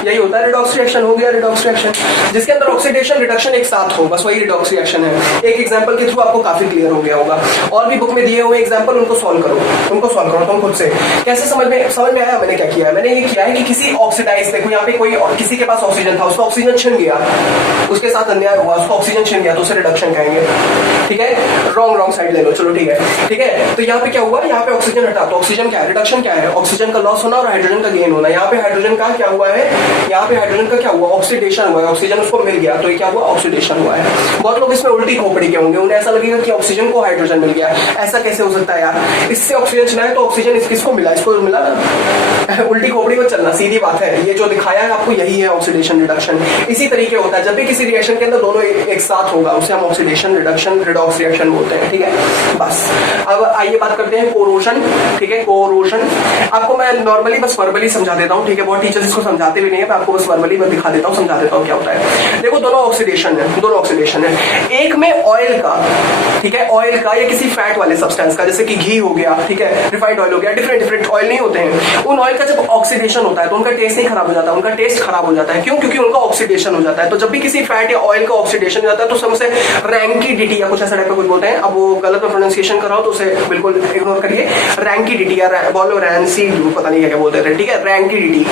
यही होता है रिडॉक्स रिएक्शन, हो गया रिडॉक्स रिएक्शन, जिसके अंदर ऑक्सीडेशन रिडक्शन एक साथ हो, बस वही रिडॉक्स रिएक्शन है। एक एग्जांपल के थ्रू आपको काफी क्लियर हो गया होगा। और भी बुक में दिए हुए एग्जांपल, उनको सॉल्व करो तुम खुद से। कैसे समझ में आया, मैंने क्या किया है, मैंने ये किया है कि किसी ऑक्सीडाइज, देखो यहाँ पे कोई किसी के पास ऑक्सीजन था, उसको ऑक्सीजन छिन गया, उसके साथ अन्याय हुआ, उसको ऑक्सीजन छिन गया, तो उसे रिडक्शन कहेंगे, ठीक है। रॉन्ग साइड ले लो, चलो ठीक है। तो यहाँ पे क्या हुआ, यहाँ पे ऑक्सीजन हटा, तो ऑक्सीजन क्या है, रिडक्शन क्या है, ऑक्सीजन का लॉस होना और हाइड्रोजन का गेन होना। यहाँ पे हाइड्रोजन का क्या हुआ है, यहाँ पे हाइड्रोजन का क्या हुआ, ऑक्सीडेशन हुआ है, ऑक्सीजन उसको मिल गया, तो ये क्या हुआ, ऑक्सीडेशन हुआ है। बहुत लोग इसमें उल्टी खोपड़ी के होंगे, उन्हें ऐसा लगेगा कि ऑक्सीजन को हाइड्रोजन मिल गया, ऐसा कैसे हो सकता है यार, इससे ऑक्सीजन छिना है तो ऑक्सीजन किसको मिला, इसको मिला ना। उल्टी खोपड़ी को चलना, सीधी बात है, ये जो दिखाया है आपको यही है ऑक्सीडेशन रिडक्शन। इसी तरीके होता है, जब भी किसी रिएक्शन के अंदर दोनों एक साथ होगा उसे हम ऑक्सीडेशन रिडक्शन रिडॉक्स रिएक्शन बोलते हैं। होते हैं, ठीक है। बस अब आइए बात करते हैं कोरोजन, ठीक है। कोरोजन आपको मैं नॉर्मली बस वर्बली समझा देता हूँ, ठीक है। बहुत टीचर्स इसको समझाते भी नहीं है, मैं आपको बस वर्बली मैं दिखा देता हूँ, समझा देता हूँ क्या होता है। देखो दोनों ऑक्सीडेशन है, दोनों ऑक्सीडेशन है। एक में ऑयल का, ठीक है, ऑयल का या किसी फैट वाले सब्सटेंस का, जैसे कि घी हो गया, ठीक है, रिफाइंड ऑयल हो गया, डिफरेंट डिफरेंट ऑयल नहीं होते हैं, उन ऑयल का जब ऑक्सीडेशन होता है तो उनका टेस्ट नहीं खराब हो जाता, उनका टेस्ट खराब हो जाता है। क्यों? क्योंकि उनका ऑक्सीडेशन हो जाता है। तो जब भी किसी फैट या ऑयल का ऑक्सीडेशन हो जाता है तो सबसे रैंकिडिटी या कुछ ऐसा टाइप का कुछ बोलते हैं। अब वो गलत में प्रोनाउंसिएशन कर रहा हो तो उसे बिल्कुल इग्नोर करिए। रैंकिडिटी या बोलो रैंसी, पता नहीं क्या बोलते थे, ठीक है, रैंकिडिटी,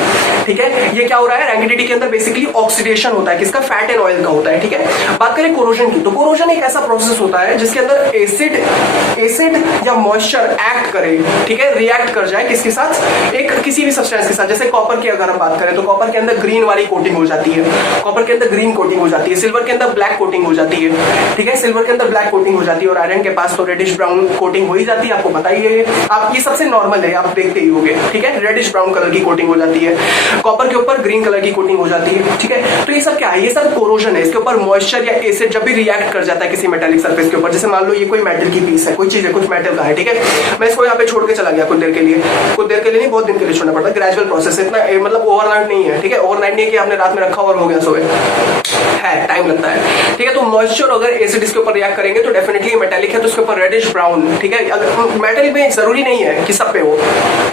ठीक है। ये क्या हो रहा है, रैंकिडिटी के अंदर बेसिकली ऑक्सीडेशन होता है, किसका, फैट एंड ऑयल का होता है, ठीक है। बात करें कोरोजन की, तो कोरोजन एक ऐसा प्रोसेस होता है जिसके अंदर एसिड या मॉइस्चर एक्ट करे, ठीक है, रिएक्ट कर जाए किसके साथ, एक किसी भी सब्सटेंस के साथ। जैसे कॉपर की अगर हम बात करें तो कॉपर के अंदर ग्रीन वाली कोटिंग हो जाती है, कॉपर के अंदर ग्रीन कोटिंग हो जाती है, सिल्वर के अंदर ब्लैक कोटिंग हो जाती है, ठीक है, सिल्वर के अंदर ब्लैक कोटिंग हो जाती है, और आयरन के पास तो रेडिश ब्राउन कोटिंग हो ही जाती है, आपको पता ही है, आप ये सबसे नॉर्मल है, आप देखते ही होंगे, ठीक है, रेडिश ब्राउन कलर की कोटिंग हो जाती है, कॉपर के ऊपर ग्रीन कलर की कोटिंग हो जाती है, ठीक है। तो ये सब क्या है, ये सब कोरोजन है। इसके ऊपर मॉइस्चर या एसिड जब भी रिएक्ट कर जाता है किसी मेटालिक सरफेस के ऊपर, जैसे मान लो ये कोई मेटल की पीस है, कोई चीज है, कुछ मेटल का है, ठीक है, मैं इसको यहाँ पे छोड़ के चला गया कुछ देर के लिए, कुछ देर के लिए नहीं, बहुत दिन के लिए छोड़ना पड़ता है, ग्रेजुअल प्रोसेस, इतना मतलब ओवरनाइट नहीं है, ठीक है, ओवरनाइट नहीं है कि आपने रात में रखा और हो गया सुबह, है टाइम लगता है, ठीक है। तो मॉइस्चर अगर एसिड इसके ऊपर रिएक्ट करेंगे तो डेफिनेटली मेटालिक है, तो इसके ऊपर रेडिश ब्राउन, ठीक है। मेटल में जरूरी नहीं है कि सब पे हो,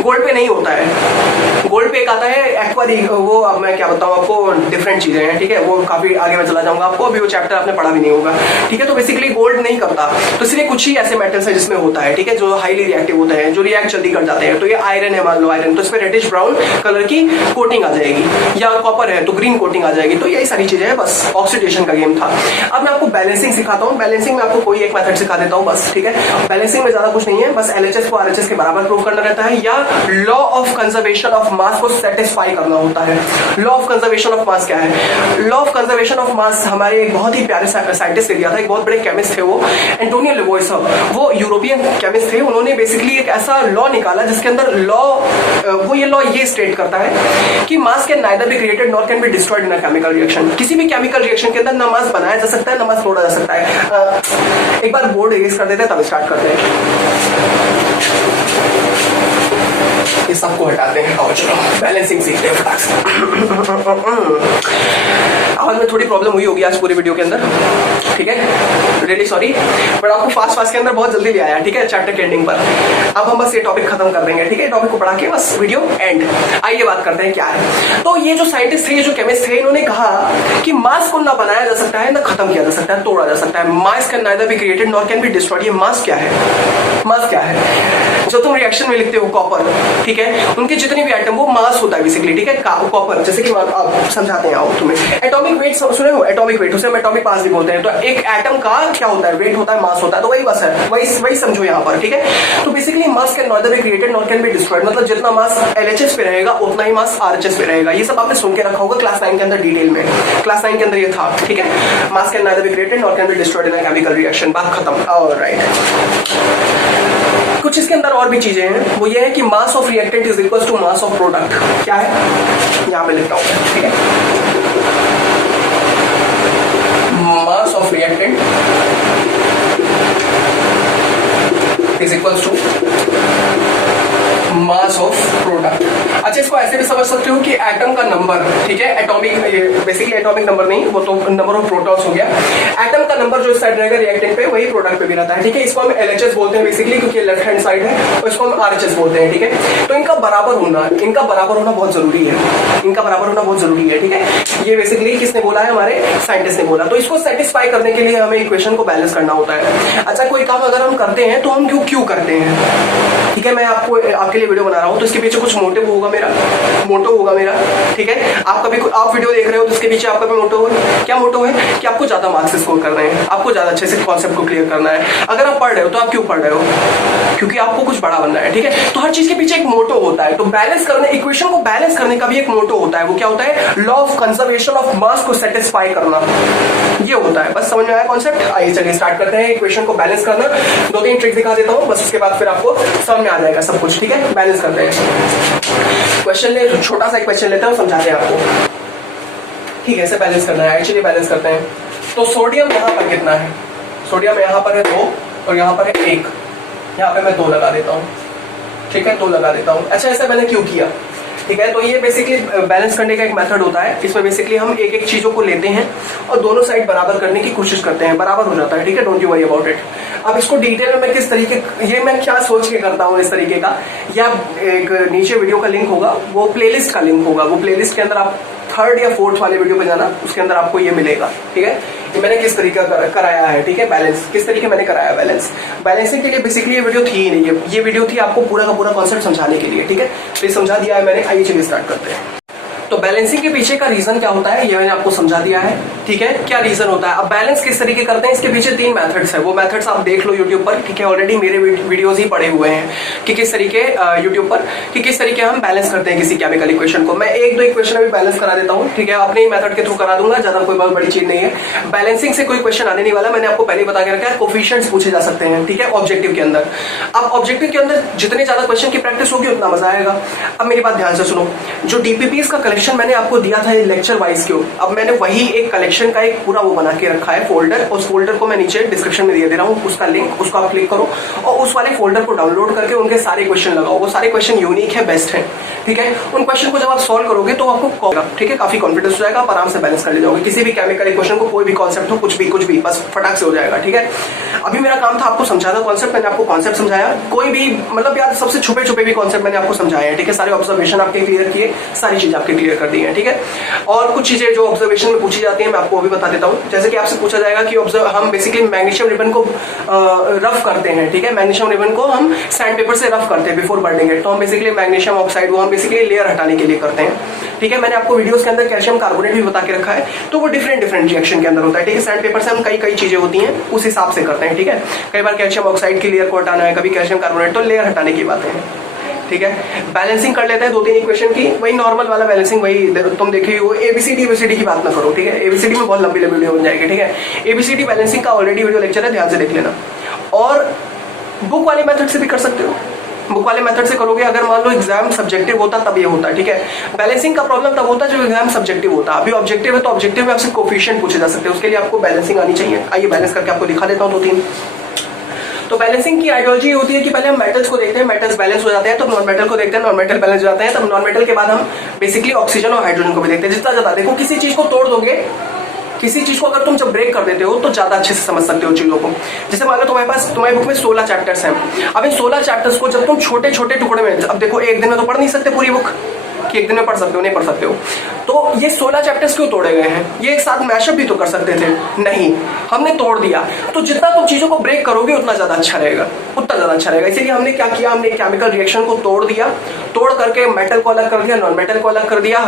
गोल्ड पे नहीं होता है, गोल्ड पे एक आता है एक्वा, वो अब मैं क्या बताऊं आपको, डिफरेंट चीजें हैं, ठीक है, वो काफी आगे मैं चला जाऊंगा, आपको अभी वो चैप्टर आपने पढ़ा भी नहीं होगा, ठीक है। तो बेसिकली गोल्ड नहीं करता, तो इसलिए कुछ ही ऐसे मेटल्स है जिसमें होता है, ठीक है, जो हाईली रिएक्टिव होते हैं, जो रिएक्ट जल्दी कर जाते हैं। तो ये आयरन है, मान लो आयरन, तो इसमें रेडिश ब्राउन कलर की कोटिंग आ जाएगी, या कॉपर है तो ग्रीन कोटिंग आ जाएगी। तो यही सारी चीजें हैं, बस ऑक्सीडेशन का गेम था। अब मैं आपको बैलेंसिंग सिखाता हूँ, बैलेंसिंग में आपको कोई एक मेथड सिखा देता हूँ बस, ठीक है। बैलेंसिंग में ज्यादा कुछ नहीं है, बस एलएचएस को आरएचएस के बराबर प्रूव करना रहता है, या law of conservation of mass को सेटिस्फाई करना होता है। Law of conservation of mass क्या है, law of conservation of mass हमारे एक बहुत ही प्यारे साइंटिस्ट ने दिया था, एक बहुत बड़े केमिस्ट थे वो, एंटोनियो लेवोइसर, वो यूरोपियन केमिस्ट थे। उन्होंने बेसिकली एक ऐसा लॉ निकाला जिसके अंदर लॉ, वो ये लॉ ये स्टेट करता है कि मास can neither be created nor can be destroyed in a chemical reaction. किसी भी केमिकल रिएक्शन के अंदर ना मास बनाया जा सकता है ना मास तोड़ा जा सकता है। एक बार बोर्ड इरेज कर देते हैं तब स्टार्ट करते हैं, ये सबको हटाते हैं। और चलो बैलेंसिंग सीखते हैं फटाक से। आवाज में थोड़ी प्रॉब्लम हुई होगी आज पूरे वीडियो के अंदर, ठीक है, रियली सॉरी, बट आपको फास्ट के अंदर बहुत जल्दी ले आया, ठीक है, चैप्टर के एंडिंग पर। अब हम बस ये टॉपिक खत्म कर देंगे, ठीक है, टॉपिक को पढ़ा के बस वीडियो एंड। आइए बात करते हैं क्या है। तो ये जो साइंटिस्ट थे, ये जो केमिस्ट थे, इन्होंने कहा कि मास को ना बनाया जा सकता है ना खत्म किया जा सकता है, तोड़ा जा सकता है। मास can neither be created nor can be destroyed. ये मास क्या है, मास क्या है, जो तुम रिएक्शन में लिखते हो कॉपर, ठीक है, उनके जितने भी आइटम वो मास होता है बेसिकली, ठीक है। कॉपर जैसे कि आप समझाते हैं, आओ तुम्हें एटॉमिक वेट सुने हो, एटॉमिक वेट, उसे हम एटॉमिक मास भी बोलते हैं। तो एक एटम का क्या होता है, वेट होता है, मास होता है, तो वही बस है, वही समझो यहाँ पर, ठीक है। तो basically mass can neither be created nor can be destroyed, मतलब जितना मास एलएचएस पे रहेगा उतना ही मास आरएचएस पे रहेगा। ये सब आपने सुन के रखा होगा क्लास 9 के अंदर डिटेल में, क्लास 9 के अंदर ये था, ठीक है। मास can neither be created nor can be destroyed in a chemical reaction, बात खत्म। ऑलराइट, कुछ इसके अंदर और भी चीजें हैं, वो ये है कि mass of reactant is equal to mass of product. क्या है, यहाँ पे लिखता हूँ, ठीक है, mass of reactant is equal to mass of product. अच्छा, इसको ऐसे भी समझ सकते हो कि एटम का नंबर, ठीक है, एटॉमिक, बेसिकली एटॉमिक नंबर नहीं, वो तो नंबर ऑफ प्रोटॉन्स हो गया। एटम का नंबर जो इस साइड रहेगा रिएक्टेंट पे, वही प्रोडक्ट पे भी रहता है, ठीक है। इसको हम एलएचएस बोलते हैं बेसिकली, क्योंकि लेफ्ट हैंड साइड है, और इसको हम आरएचएस बोलते हैं, ठीक है। तो इनका बराबर होना बहुत जरूरी है, इनका बराबर होना बहुत जरूरी है, ठीक है। ये बेसिकली किसने बोला है, हमारे साइंटिस्ट ने बोला। तो इसको सेटिस्फाई करने के लिए हमें इक्वेशन को बैलेंस करना होता है। अच्छा, कोई काम अगर हम करते हैं तो हम क्यों करते हैं, ठीक है। मैं आपके लिए वीडियो बना रहा हूं तो इसके पीछे कुछ मोटिव होगा मेरा, ठीक है। आप वीडियो देख रहे हो तो इसके पीछे आपका भी मोटिव है। क्या मोटिव है कि आपको ज्यादा मार्क्स स्कोर करना है, आपको ज्यादा अच्छे से कॉन्सेप्ट को क्लियर करना है। अगर आप पढ़ रहे हो तो आप क्यों पढ़ रहे हो, क्योंकि आपको कुछ बड़ा बनना है, ठीक है। तो हर चीज के पीछे एक मोटिव होता है। तो बैलेंस करने, इक्वेशन को बैलेंस करने का भी एक मोटिव होता है। वो क्या होता है, law of conservation of mass को सेटिस्फाई करना, ये होता है। बस समझ में आया कॉन्सेप्ट। आइए चलिए स्टार्ट करते हैं इक्वेशन को बैलेंस करना। 2-3 ट्रिक दिखा देता हूँ, बस उसके बाद फिर आपको समझ में आ जाएगा सब कुछ, ठीक है। बैलेंस करते हैं, क्वेश्चन ले, छोटा सा क्वेश्चन लेते हैं, समझाते हैं आपको, ठीक है। ऐसे बैलेंस करना है, एक्चुअली बैलेंस करते हैं। तो सोडियम यहाँ पर कितना है, सोडियम यहाँ पर है 2, और यहाँ पर है 1, यहाँ पे मैं 2 लगा देता हूँ, ठीक है, 2 लगा देता हूँ। अच्छा, ऐसा मैंने क्यों किया, ठीक है। तो ये बेसिकली बैलेंस करने का एक मेथड होता है। इसमें बेसिकली हम एक एक चीजों को लेते हैं और दोनों साइड बराबर करने की कोशिश करते हैं, बराबर हो जाता है, ठीक है, don't you worry about it. अब इसको डिटेल में मैं किस तरीके, ये मैं क्या सोच के करता हूँ इस तरीके का, या एक नीचे वीडियो का लिंक होगा, वो प्लेलिस्ट का लिंक होगा, वो प्लेलिस्ट के अंदर आप 3rd या 4th वाले वीडियो पे जाना, उसके अंदर आपको ये मिलेगा, ठीक है। ये मैंने किस तरीके कराया है, ठीक है, बैलेंस किस तरीके मैंने कराया बैलेंस। बैलेंसिंग के लिए बेसिकली ये वीडियो थी ही नहीं, ये वीडियो थी आपको पूरा का पूरा कॉन्सेप्ट समझाने के लिए, ठीक है। तो ये समझा दिया है मैंने, आइए चलिए स्टार्ट करते हैं। तो बैलेंसिंग के पीछे का रीजन क्या होता है ये मैंने आपको समझा दिया है, ठीक है, क्या रीजन होता है। अब बैलेंस किस तरीके करते हैं, इसके पीछे 3 मेथड्स है, वो मेथड्स आप देख लो यूट्यूब पर, ठीक है। ऑलरेडी मेरे वीडियोस ही पड़े हुए हैं कि किस तरीके यूट्यूब पर कि किस तरीके हम बैलेंस करते हैं किसी केमिकल इक्वेशन को। मैं 1-2 इक्वेशन अभी बैलेंस करा देता हूँ, ठीक है, अपने ही मेथड के थ्रू करा दूंगा, ज्यादा कोई बहुत बड़ी चीज नहीं है। बैलेंसिंग से कोई क्वेश्चन आने नहीं वाला, मैंने आपको पहले बता के रखा है, कोफिशिएंट्स पूछे जा सकते हैं, ठीक है, ऑब्जेक्टिव के अंदर। अब ऑब्जेक्टिव के अंदर जितने ज्यादा क्वेश्चन की प्रैक्टिस होगी उतना मजा आएगा। अब मेरी बात ध्यान से सुनो, जो डीपीपीस का कलेक्शन मैंने आपको दिया था लेक्चर वाइज क्यों, अब मैंने वही एक कलेक्शन का एक पूरा वो बना के रखा है फोल्डर, उस फोल्डर को मैं नीचे डिस्क्रिप्शन में दे रहा हूँ, उसका लिंक, उसको आप क्लिक करो और उस वाले फोल्डर को डाउनलोड करके उनके सारे क्वेश्चन लगाओ। वो सारे क्वेश्चन यूनिक है, बेस्ट है, ठीक है। उन क्वेश्चन को जब आप सॉल्व करोगे तो आपको, ठीक है, काफी कॉन्फिडेंस हो जाएगा, आप आराम से बैलेंस कर ले जाओगे किसी भी केमिकल इक्वेशन को, कोई भी कॉन्सेप्ट हो, कुछ भी बस फटाक से हो जाएगा, ठीक है। अभी मेरा काम था आपको समझाना कॉन्सेप्ट, मैंने आपको कॉन्सेप्ट समझाया, कोई भी मतलब यार सबसे छुपे भी कॉन्सेप्ट मैंने आपको समझाया है, ठीक है। सारे ऑब्जर्वेशन आपके क्लियर किए, सारी चीज आपके क्लियर कर दी है, ठीक है। और कुछ चीजें जो ऑब्जर्वेशन में पूछी जाती है मैं आपको अभी बता देता हूँ। जैसे कि आपसे पूछा जाएगा कि हम बेसिकली मैग्नीशियम रिबन को रफ करते हैं, ठीक है, मैग्नीशियम रिबन को हम सैंड पेपर से रफ करते हैं बिफोर बर्निंग इट। तो हम बेसिकली मैग्नीशियम ऑक्साइड वो हम बेसिकली लेयर हटाने के लिए करते हैं, ठीक है। मैंने आपको वीडियोस के अंदर कैल्शियम कार्बोनेट भी बता के रखा है, तो वो डिफरेंट रिएक्शन के अंदर होता है, ठीक है। सैंड पेपर से हम कई चीजें होती हैं उस हिसाब से करते हैं, ठीक है। कई बार कैल्शियम ऑक्साइड की लेयर को हटाना है, कभी कैल्शियम कार्बोनेट, तो लेयर हटाने की बातें हैं, ठीक है। बैलेंसिंग कर लेते हैं 2-3 इक्वेशन की, वही नॉर्मल वाला बैलेंसिंग, वही तुम देखे हो। एबीसीडी की बात ना करो, ठीक है, एबीसीडी में बहुत लंबी वीडियो बन जाएगी, ठीक है। एबीसीडी बैलेंसिंग का ऑलरेडी वीडियो लेक्चर है, ध्यान से देख लेना। और बुक वाले मेथड से भी कर सकते हो, बुक वाले मेथड से करोगे अगर मान लो एग्जाम सब्जेक्टिव होता तब ये होता है, ठीक है। बैलेंसिंग का प्रॉब्लम तब होता है जब एग्जाम सब्जेक्टिव होता है। अभी ऑब्जेक्टिव है तो ऑब्जेक्टिव में आपसे कोफिशिएंट पूछे जा सकते हैं, उसके लिए आपको बैलेंसिंग आनी चाहिए। आइए बैलेंस करके आपको दिखा देता हूँ 2-3। तो बैलेंसिंग की आइडियोलॉजी होती है कि पहले हम मेटल्स को देखते हैं, मेटल्स बैलेंस हो जाते हैं, तो नॉन मेटल को देखते हैं, नॉन मेटल बैलेंस हो जाते हैं, तब नॉन मेटल के बाद हम बेसिकली ऑक्सीजन और हाइड्रोजन को भी देखते हैं। जितना ज्यादा देखो, किसी चीज को तोड़ दोगे, किसी चीज को अगर तुम जब ब्रेक कर देते हो तो ज्यादा अच्छे से समझ सकते हो चीजों को। जैसे मान लो तुम्हारी बुक में 16 चैप्टर्स हैं। अब इन 16 चैप्टर्स को जब तुम छोटे छोटे टुकड़े में, अब देखो एक दिन में तो पढ़ नहीं सकते पूरी बुक, कि एक दिन में पढ़ सकते हो, नहीं पढ़ सकते हो, तो ये 16 चैप्टर्स क्यों तोड़े गए हैं? ये एक साथ मैशअप भी तो कर सकते थे, नहीं, हमने तोड़ दिया। तो जितना तुम चीजों को ब्रेक करोगे उतना ज्यादा अच्छा रहेगा, उतना ज्यादा अच्छा रहेगा। इसीलिए हमने क्या किया, हमने केमिकल रिएक्शन को तोड़ दिया, तोड़ करके मेटल को अलग कर दिया, नॉन मेटल को अलग कर दिया,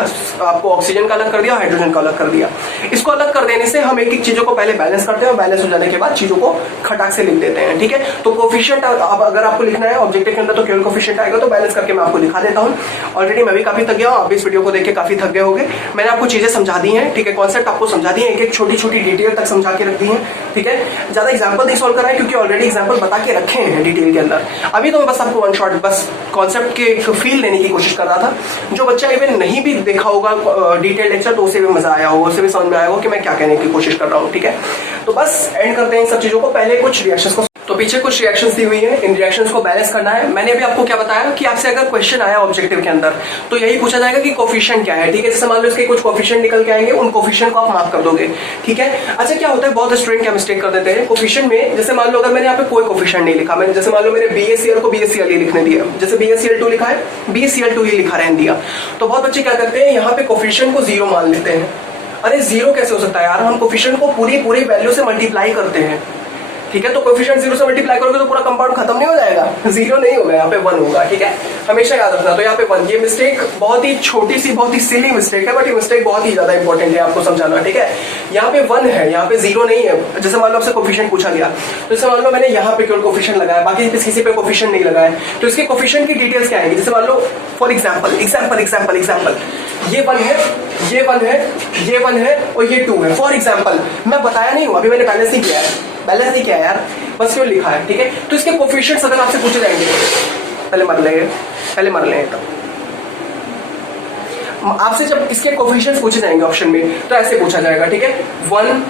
आपको ऑक्सीजन का अलग कर दिया, हाइड्रोजन का अलग कर दिया। इसको अलग कर देने से हम एक एक चीजों को पहले बैलेंस करते हैं और बैलेंस हो जाने के बाद चीजों को खटाक से लिख देते हैं, ठीक है। तो कोफिशिएंट अब अगर आपको लिखना है ऑब्जेक्टिव के अंदर तो केवल कोफिशिएंट आएगा, तो बैलेंस करके मैं आपको दिखा देता हूँ। ऑलरेडी मैं भी काफी थक गया हूँ, आप इस वीडियो को देख के काफी थक गए होंगे। मैंने आपको चीजें समझा दी हैं, ठीक है, कॉन्सेप्ट आपको समझा दिए, एक एक छोटी छोटी डिटेल तक समझा के रख दी है, ठीक है। ज्यादा एग्जांपल नहीं सॉल्व कराए क्योंकि ऑलरेडी एग्जांपल बता के रखे हैं डिटेल के अंदर। अभी तो मैं बस आपको वन शॉट बस कॉन्सेप्ट के फील लेने की कोशिश कर रहा था। जो बच्चा इवन नहीं भी देखा होगा डिटेल लेक्चर तो उसे भी मजा आया होगा, उसे भी समझ में आया होगा कि मैं क्या कहने की कोशिश कर रहा हूँ, ठीक है। तो बस एंड करते हैं इन सब चीजों को। पहले कुछ रिएक्शंस को, तो पीछे कुछ रिएक्शंस दी हुई है, इन रिएक्शंस को बैलेंस करना है। मैंने अभी आपको क्या बताया कि आपसे अगर क्वेश्चन आया ऑब्जेक्टिव के अंदर तो यही पूछा जाएगा कि कोफिशिएंट क्या है, ठीक है। जैसे मान लो इसके कुछ कोफिशिएंट निकल के आएंगे, उन कोफिशिएंट को आप मार्क कर दोगे, ठीक है। अच्छा क्या होता है, बहुत स्टूडेंट क्या मिस्टेक कर देते हैं कोफिशिएंट में। जैसे मान लो अगर मैंने यहाँ पे कोई कोफिशिएंट नहीं लिखा, मैंने जैसे मान लो मेरे BaCl को BaCl लिखने दिया, जैसे BaCl2 लिखा है, BaCl2 ही लिखा रहने दिया, तो बहुत बच्चे क्या करते हैं यहाँ पे कोफिशिएंट को 0 मान लेते हैं। अरे 0 कैसे हो सकता है यार, हम कोफिशिएंट को पूरी वैल्यू से मल्टीप्लाई करते हैं, ठीक है। तो कोफिशिएंट 0 से मल्टीप्लाई करोगे तो पूरा कंपाउंड खत्म नहीं हो जाएगा, 0 नहीं होगा, यहाँ पे 1 होगा, ठीक है। हमेशा याद रखना। तो यहाँ पे 1, ये मिस्टेक बहुत ही छोटी सी, बहुत ही सिली मिस्टेक है, बट ये मिस्टेक बहुत ही ज्यादा इंपॉर्टेंट है आपको समझाना, ठीक है। यहाँ पे 1 है, यहाँ पे 0 नहीं है। जैसे मान लो आपसे कोफिशिएंट पूछा गया, तो जैसे मान लो मैंने यहाँ पे केवल कोफिशिएंट लगाया, बाकी किसी पे कोफिशिएंट नहीं लगाया, तो इसके कोफिशिएंट की डिटेल्स क्या आएगी। जैसे मान लो फॉर एग्जाम्पल ये 1 है, ये 1 है, ये 1 है और ये 2 है, फॉर एग्जाम्पल। मैं बताया नहीं हूँ, अभी मैंने बैलेंस नहीं किया है, बैलेंस नहीं किया यार, बस क्यों लिखा है, ठीक है। तो इसके कोफिशिएंट्स अगर आपसे पूछे जाएंगे, पहले मर लेंगे तब आपसे जब इसके कोफिशिएंट्स पूछे जाएंगे ऑप्शन में, तो ऐसे पूछा जाएगा, ठीक है। 1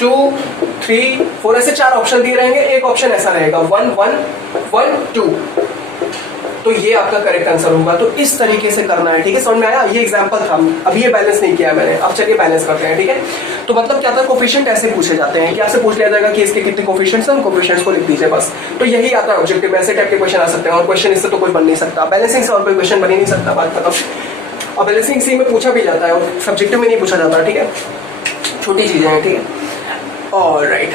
2 3 4 ऐसे 4 ऑप्शन दिए रहेंगे, एक ऑप्शन ऐसा रहेगा 1 1 1 2, तो ये आपका करेक्ट आंसर होगा। तो इस तरीके से करना है, ठीक है, समझ में आया? ये एग्जांपल था, अभी ये बैलेंस नहीं किया मैंने, अब चलिए बैलेंस करते हैं, ठीक है। तो मतलब क्या था, कोफिशिएंट ऐसे पूछे जाते हैं कि आपसे पूछ लिया जाएगा कि इसके कितने कोफिशिएंट्स हैं, उन कोफिशिएंट्स को लिख दीजिए बस। तो यही आता है ऑब्जेक्टिव में, ऐसे टाइप के क्वेश्चन आ सकते हैं, और क्वेश्चन इससे तो कुछ बन नहीं सकता, बैलेंसिंग से और कोई क्वेश्चन बन ही नहीं सकता, बात खत्म। और बैलेंसिंग सी में पूछा भी जाता है और सब्जेक्टिव में नहीं पूछा जाता, ठीक है, छोटी चीजें हैं, ठीक है। ऑलराइट,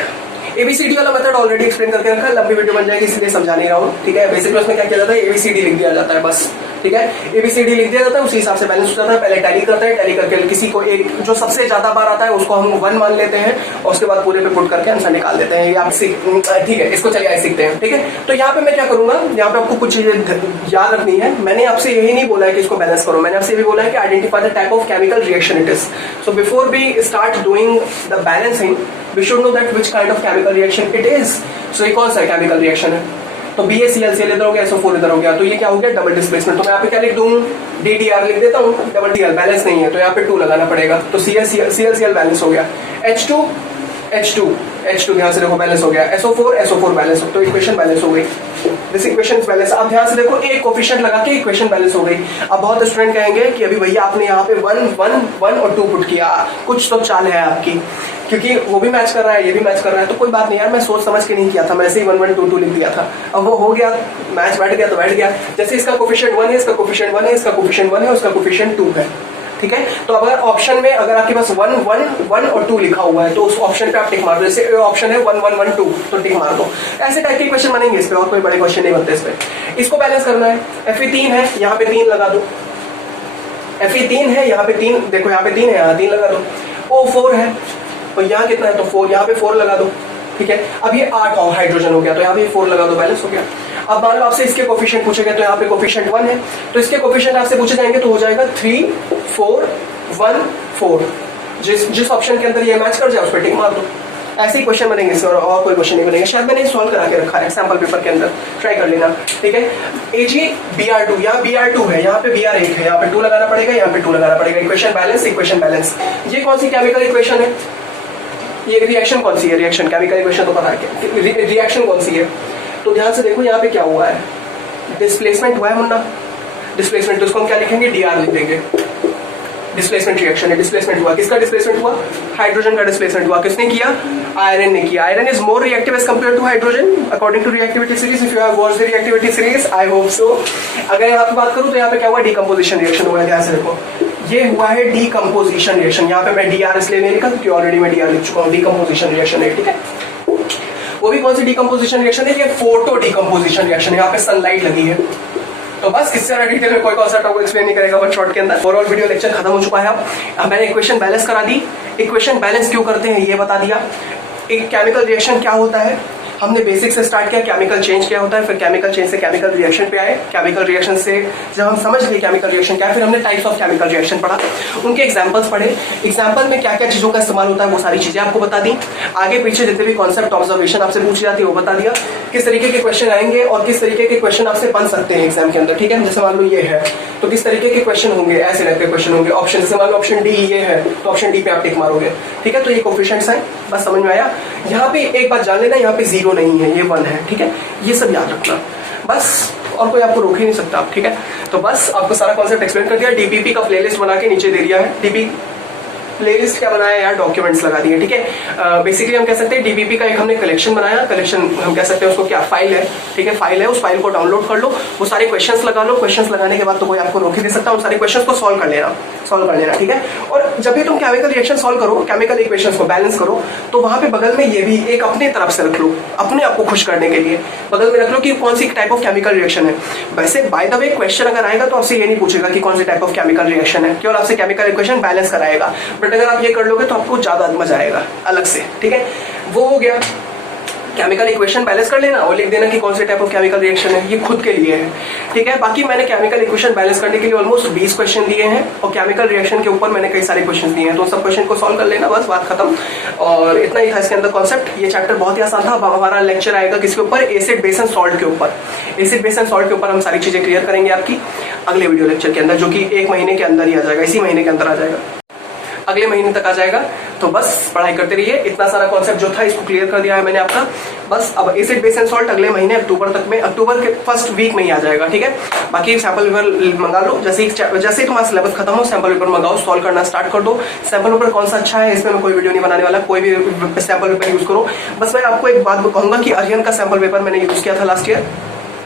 एबीसीडी वाला मेथड ऑलरेडी एक्सप्लेन करके रखा है, लंबी वीडियो बन जाएगी इसलिए समझा नहीं रहा हूँ, ठीक है। बेसिकली उसमें क्या किया जाता है, एबीसीडी लिख दिया जाता है बस, ठीक है, एबीसीडी लिख दिया जाता है, उसी हिसाब से बैलेंस हो जाता है। पहले टैली करते हैं, टैली करके किसी को एक जो सबसे ज्यादा बार आता है उसको हम 1 मान लेते हैं, और उसके बाद पूरे पे पुट करके आंसर निकाल देते हैं। ये आप ठीक है, इसको चलिए सीखते हैं, ठीक है। तो यहाँ पे मैं क्या करूंगा, यहाँ पे आपको कुछ चीजें याद रखनी है। मैंने आपसे यही नहीं बोला है कि इसको बैलेंस करो, मैंने आपसे ये भी बोला है कि identify the type of chemical reaction it is. So before we start doing the balancing we should know that which kind of chemical reaction it is. So ये कौन सा केमिकल रिएक्शन है, तो BaCl इधर हो गया, SO4 इधर हो गया, तो ये क्या हो गया, डबल डिस्प्लेसमेंट। तो मैं यहाँ पे क्या लिख दूं, DDR लिख देता हूँ, डबल DL बैलेंस नहीं है तो यहाँ पे 2 लगाना पड़ेगा, तो ClCl बैलेंस हो गया, H2 ध्यान से देखो बैलेंस हो गया, SO4 बैलेंस हो, तो इक्वेशन बैलेंस हो गई, दिस इक्वेशन इज बैलेंस। अब ध्यान से देखो, एक कोफिशिएंट लगा के इक्वेशन बैलेंस हो गई। अब बहुत स्टूडेंट कहेंगे कि अभी भैया आपने यहाँ पे 1 1 1 और 2 पुट किया, कुछ तो चाल है आपकी, क्योंकि वो भी मैच कर रहा है, ये भी मैच कर रहा है, तो कोई बात नहीं यार, मैं सोच समझ के नहीं किया था, मैं ऐसे ही 1 1 2 2 लिख दिया था। अब वो हो गया, मैच बैठ गया तो बैठ गया। जैसे इसका कोफिशिएंट 1 है, इसका कोफिशिएंट 1 है, इसका कोफिशिएंट 1 है, उसका कोफिशिएंट 2 है, ठीक है। तो अगर ऑप्शन में अगर आपके पास 1 1 1 और 2 लिखा हुआ है तो उस ऑप्शन पे आप टिक मार दो। जैसे ऑप्शन है 1 1 1 2 तो टिक मार दो। ऐसे टाइप के क्वेश्चन बनेंगे इस पे, और कोई बड़े क्वेश्चन नहीं बनते इस पे। इसको बैलेंस करना है, Fe3 है, यहाँ पे 3 लगा दो, Fe3 है, यहाँ पे 3, देखो यहाँ पे 3 है, यहाँ 3 लगा दो। O4 है, तो यहाँ कितना है, तो 4, यहाँ पे 4 लगा दो, ठीक है। अब ये 8 हाइड्रोजन हो गया, तो यहाँ पे 4 लगा दो, बैलेंस हो गया। अब मान लो आपसे इसके कोफिशिएंट पूछे गए, तो यहाँ पे कोफिशिएंट 1 है, तो इसके कोफिशिएंट आपसे पूछे जाएंगे तो हो जाएगा 3 4 1 4। जिस ऑप्शन के अंदर ये मैच कर जाए उस पर टिक मार दो। ऐसे ही क्वेश्चन बनेंगे सर, और कोई क्वेश्चन नहीं बनेंगे। शायद मैंने सॉल्व करा के रखा है सैंपल पेपर के अंदर, ट्राई कर लेना, ठीक है। AgBr2, यहाँ Br2 है, यहाँ पे Br1 है, यहाँ पे 2 लगाना पड़ेगा, यहाँ पे 2 लगाना पड़ेगा। Equation balance. ये कौन सी केमिकल इक्वेशन है, ये रिएक्शन कौन सी है, रिएक्शन केमिकल इक्वेशन तो पता है, रिएक्शन कौन सी है। तो ध्यान से देखो यहाँ पे क्या हुआ है, डिस्प्लेसमेंट हुआ है मुन्ना, डिस्प्लेसमेंट, तो उसको हम क्या लिखेंगे, Dr लिख देंगे। डिस्प्लेसमेंट रिएक्शन है, डिस्प्लेसमेंट हुआ, किसका डिस्प्लेसमेंट हुआ, हाइड्रोजन का डिस्प्लेसमेंट हुआ। किसने किया, आयरन ने किया। Iron is more reactive as compare to hydrogen according to reactivity series. If you have watched the reactivity series, I hope so. अगर यहाँ पे बात करूँ तो यहाँ पे क्या हुआ, डिकम्पोजिशन रिएक्शन हुआ है। ध्यान से देखो, ये हुआ है डिकम्पोजिशन रिएक्शन। यहाँ पे मैं Dr इसलिए नहीं लिखा क्योंकि ऑलरेडी मैं Dr लिख चुका हूँ। डिकम्पोजिशन रिएक्शन है, ठीक है। वो भी कौन सी डिकम्पोजिशन रिएक्शन है, ये फोटो डिकम्पोजिशन रिएक्शन है। यहाँ पे सनलाइट लगी है, तो बस इससे ज्यादा डिटेल में कोई कॉन्सेप्ट आपको एक्सप्लेन नहीं करेगा 1 शॉट के अंदर। ओवरऑल वीडियो लेक्चर खत्म हो चुका है। अब मैंने इक्वेशन बैलेंस करा दी, इक्वेशन बैलेंस क्यों करते हैं ये बता दिया, एक केमिकल रिएक्शन क्या होता है, हमने बेसिक से स्टार्ट किया, केमिकल चेंज क्या होता है, फिर केमिकल चेंज से केमिकल रिएक्शन पे आए। केमिकल रिएक्शन से जब हम समझ गए केमिकल रिएक्शन क्या है, फिर हमने टाइप्स ऑफ केमिकल रिएक्शन पढ़ा, उनके एग्जांपल्स पढ़े, एग्जांपल में क्या क्या चीजों का इस्तेमाल होता है वो सारी चीजें आपको बता दी। आगे पीछे जितने भी कॉन्सेप्ट ऑब्जर्वेशन आपसे पूछी जाती है वो बता दिया, किस तरीके के क्वेश्चन आएंगे और किस तरीके के क्वेश्चन आपसे बन सकते हैं एग्जाम के अंदर, ठीक है। जैसे मान लो ये है तो किस तरीके के क्वेश्चन होंगे, ऐसे टाइप के क्वेश्चन होंगे। ऑप्शन जैसे मान लो ऑप्शन डी ये है तो ऑप्शन डी पे आप टिक मारोगे, ठीक है। तो ये कोफिशिएंट्स है, बस समझ में आया। यहाँ पे एक बात जान लेना, यहाँ पे 0 नहीं है, ये 1 है, ठीक है। ये सब याद रखना बस, और कोई आपको रोक ही नहीं सकता, ठीक है। तो बस आपको सारा कॉन्सेप्ट एक्सप्लेन कर दिया। डीपीपी का प्लेलिस्ट बना के नीचे दे दिया है। डीपी प्लेलिस्ट क्या बनाया यार, डॉक्यूमेंट्स लगा दिए, ठीक है। बेसिकली हम कह सकते हैं डीबीपी का एक हमने कलेक्शन बनाया, कलेक्शन हम कह सकते हैं उसको क्या, फाइल है, ठीक है। फाइल है, उस फाइल को डाउनलोड कर लो, वो सारे क्वेश्चंस लगा लो, क्वेश्चंस लगाने के बाद तो कोई आपको रोक ही दे सकता, उन सारे क्वेश्चंस को सॉल्व कर लेना, ठीक है। और जब भी तुम केमिकल रिएक्शन सॉल्व करो, केमिकल इक्वेशंस को बैलेंस करो, तो वहां पे बगल में ये भी एक अपने तरफ से रख लो, अपने आप को खुश करने के लिए बगल में रख लो कि कौन सी टाइप ऑफ केमिकल रिएक्शन है। वैसे बाय द वे क्वेश्चन अगर आएगा तो आपसे ये नहीं पूछेगा कि कौन सी टाइप ऑफ केमिकल रिएक्शन है, केवल आपसे केमिकल इक्वेशन बैलेंस कराएगा। बट अगर आप ये कर लोगे तो आपको ज्यादा मजा आएगा अलग से, ठीक है। वो हो गया, केमिकल इक्वेशन बैलेंस कर लेना और लिख देना कि कौन से टाइप ऑफ केमिकल रिएक्शन है, ये खुद के लिए है, ठीक है। बाकी मैंने केमिकल इक्वेशन बैलेंस करने के लिए ऑलमोस्ट 20 क्वेश्चन दिए हैं और केमिकल रिएक्शन के ऊपर मैंने कई सारे क्वेश्चन दिए हैं, तो सब क्वेश्चन को सॉल्व कर लेना, बस बात खत्म। और इतना ही था इसके अंदर कॉन्सेप्ट। ये चैप्टर बहुत ही आसान था। अब हमारा लेक्चर आएगा किसके ऊपर, एसिड बेस एंड सॉल्ट के ऊपर। एसिड बेस एंड सॉल्ट के ऊपर हम सारी चीजें क्लियर करेंगे आपकी अगले वीडियो लेक्चर के अंदर, जो कि 1 महीने के अंदर ही आ जाएगा, इसी महीने के अंदर आ जाएगा, अगले महीने तक आ जाएगा। तो बस पढ़ाई करते रहिए। इतना सारा कॉन्सेप्ट जो था इसको क्लियर कर दिया है मैंने आपका। बस अब एसिड बेस एंड सॉल्ट अगले महीने अक्टूबर तक में, अक्टूबर के फर्स्ट वीक में ही आ जाएगा, ठीक है। बाकी सैंपल पेपर मंगा लो, जैसे ही तुम्हारा सिलेबस खत्म हो सैंपल पेपर मंगाओ, सॉल्व करना स्टार्ट कर दो। सैंपल पेपर कौन सा अच्छा है इसमें मैं कोई वीडियो नहीं बनाने वाला, कोई भी सैंपल पेपर यूज करो। बस मैं आपको एक बात कहूंगा कि आर्यन का सैंपल पेपर मैंने यूज किया था लास्ट ईयर।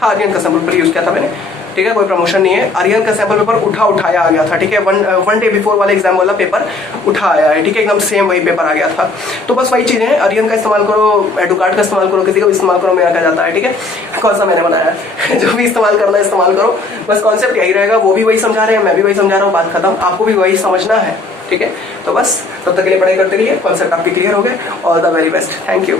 हाँ, आर्यन का सैंपल पेपर यूज किया था मैंने, ठीक है, कोई प्रमोशन नहीं है। आर्यन का सैंपल पेपर उठाया आ गया था, ठीक है। वन डे बिफोर वाला एग्जाम वाला पेपर उठा आया है, ठीक है, एकदम सेम वही पेपर आ गया था। तो बस वही चीजें हैं, आर्यन का इस्तेमाल करो, एडुकार्ड का इस्तेमाल करो, किसी का भी इस्तेमाल करो, मेरा क्या जाता है, ठीक है। कौन सा मैंने बनाया है जो भी इस्तेमाल करना है इस्तेमाल करो। बस कॉन्सेप्ट यही रहेगा, वो भी वही समझा रहे हैं, मैं भी वही समझा रहा हूँ, बात खत्म। आपको भी वही समझना है, ठीक है। तो बस तब तक के लिए पढ़ाई करते रहिए, कॉन्सेप्ट आपके क्लियर हो गए। All the very best, thank you.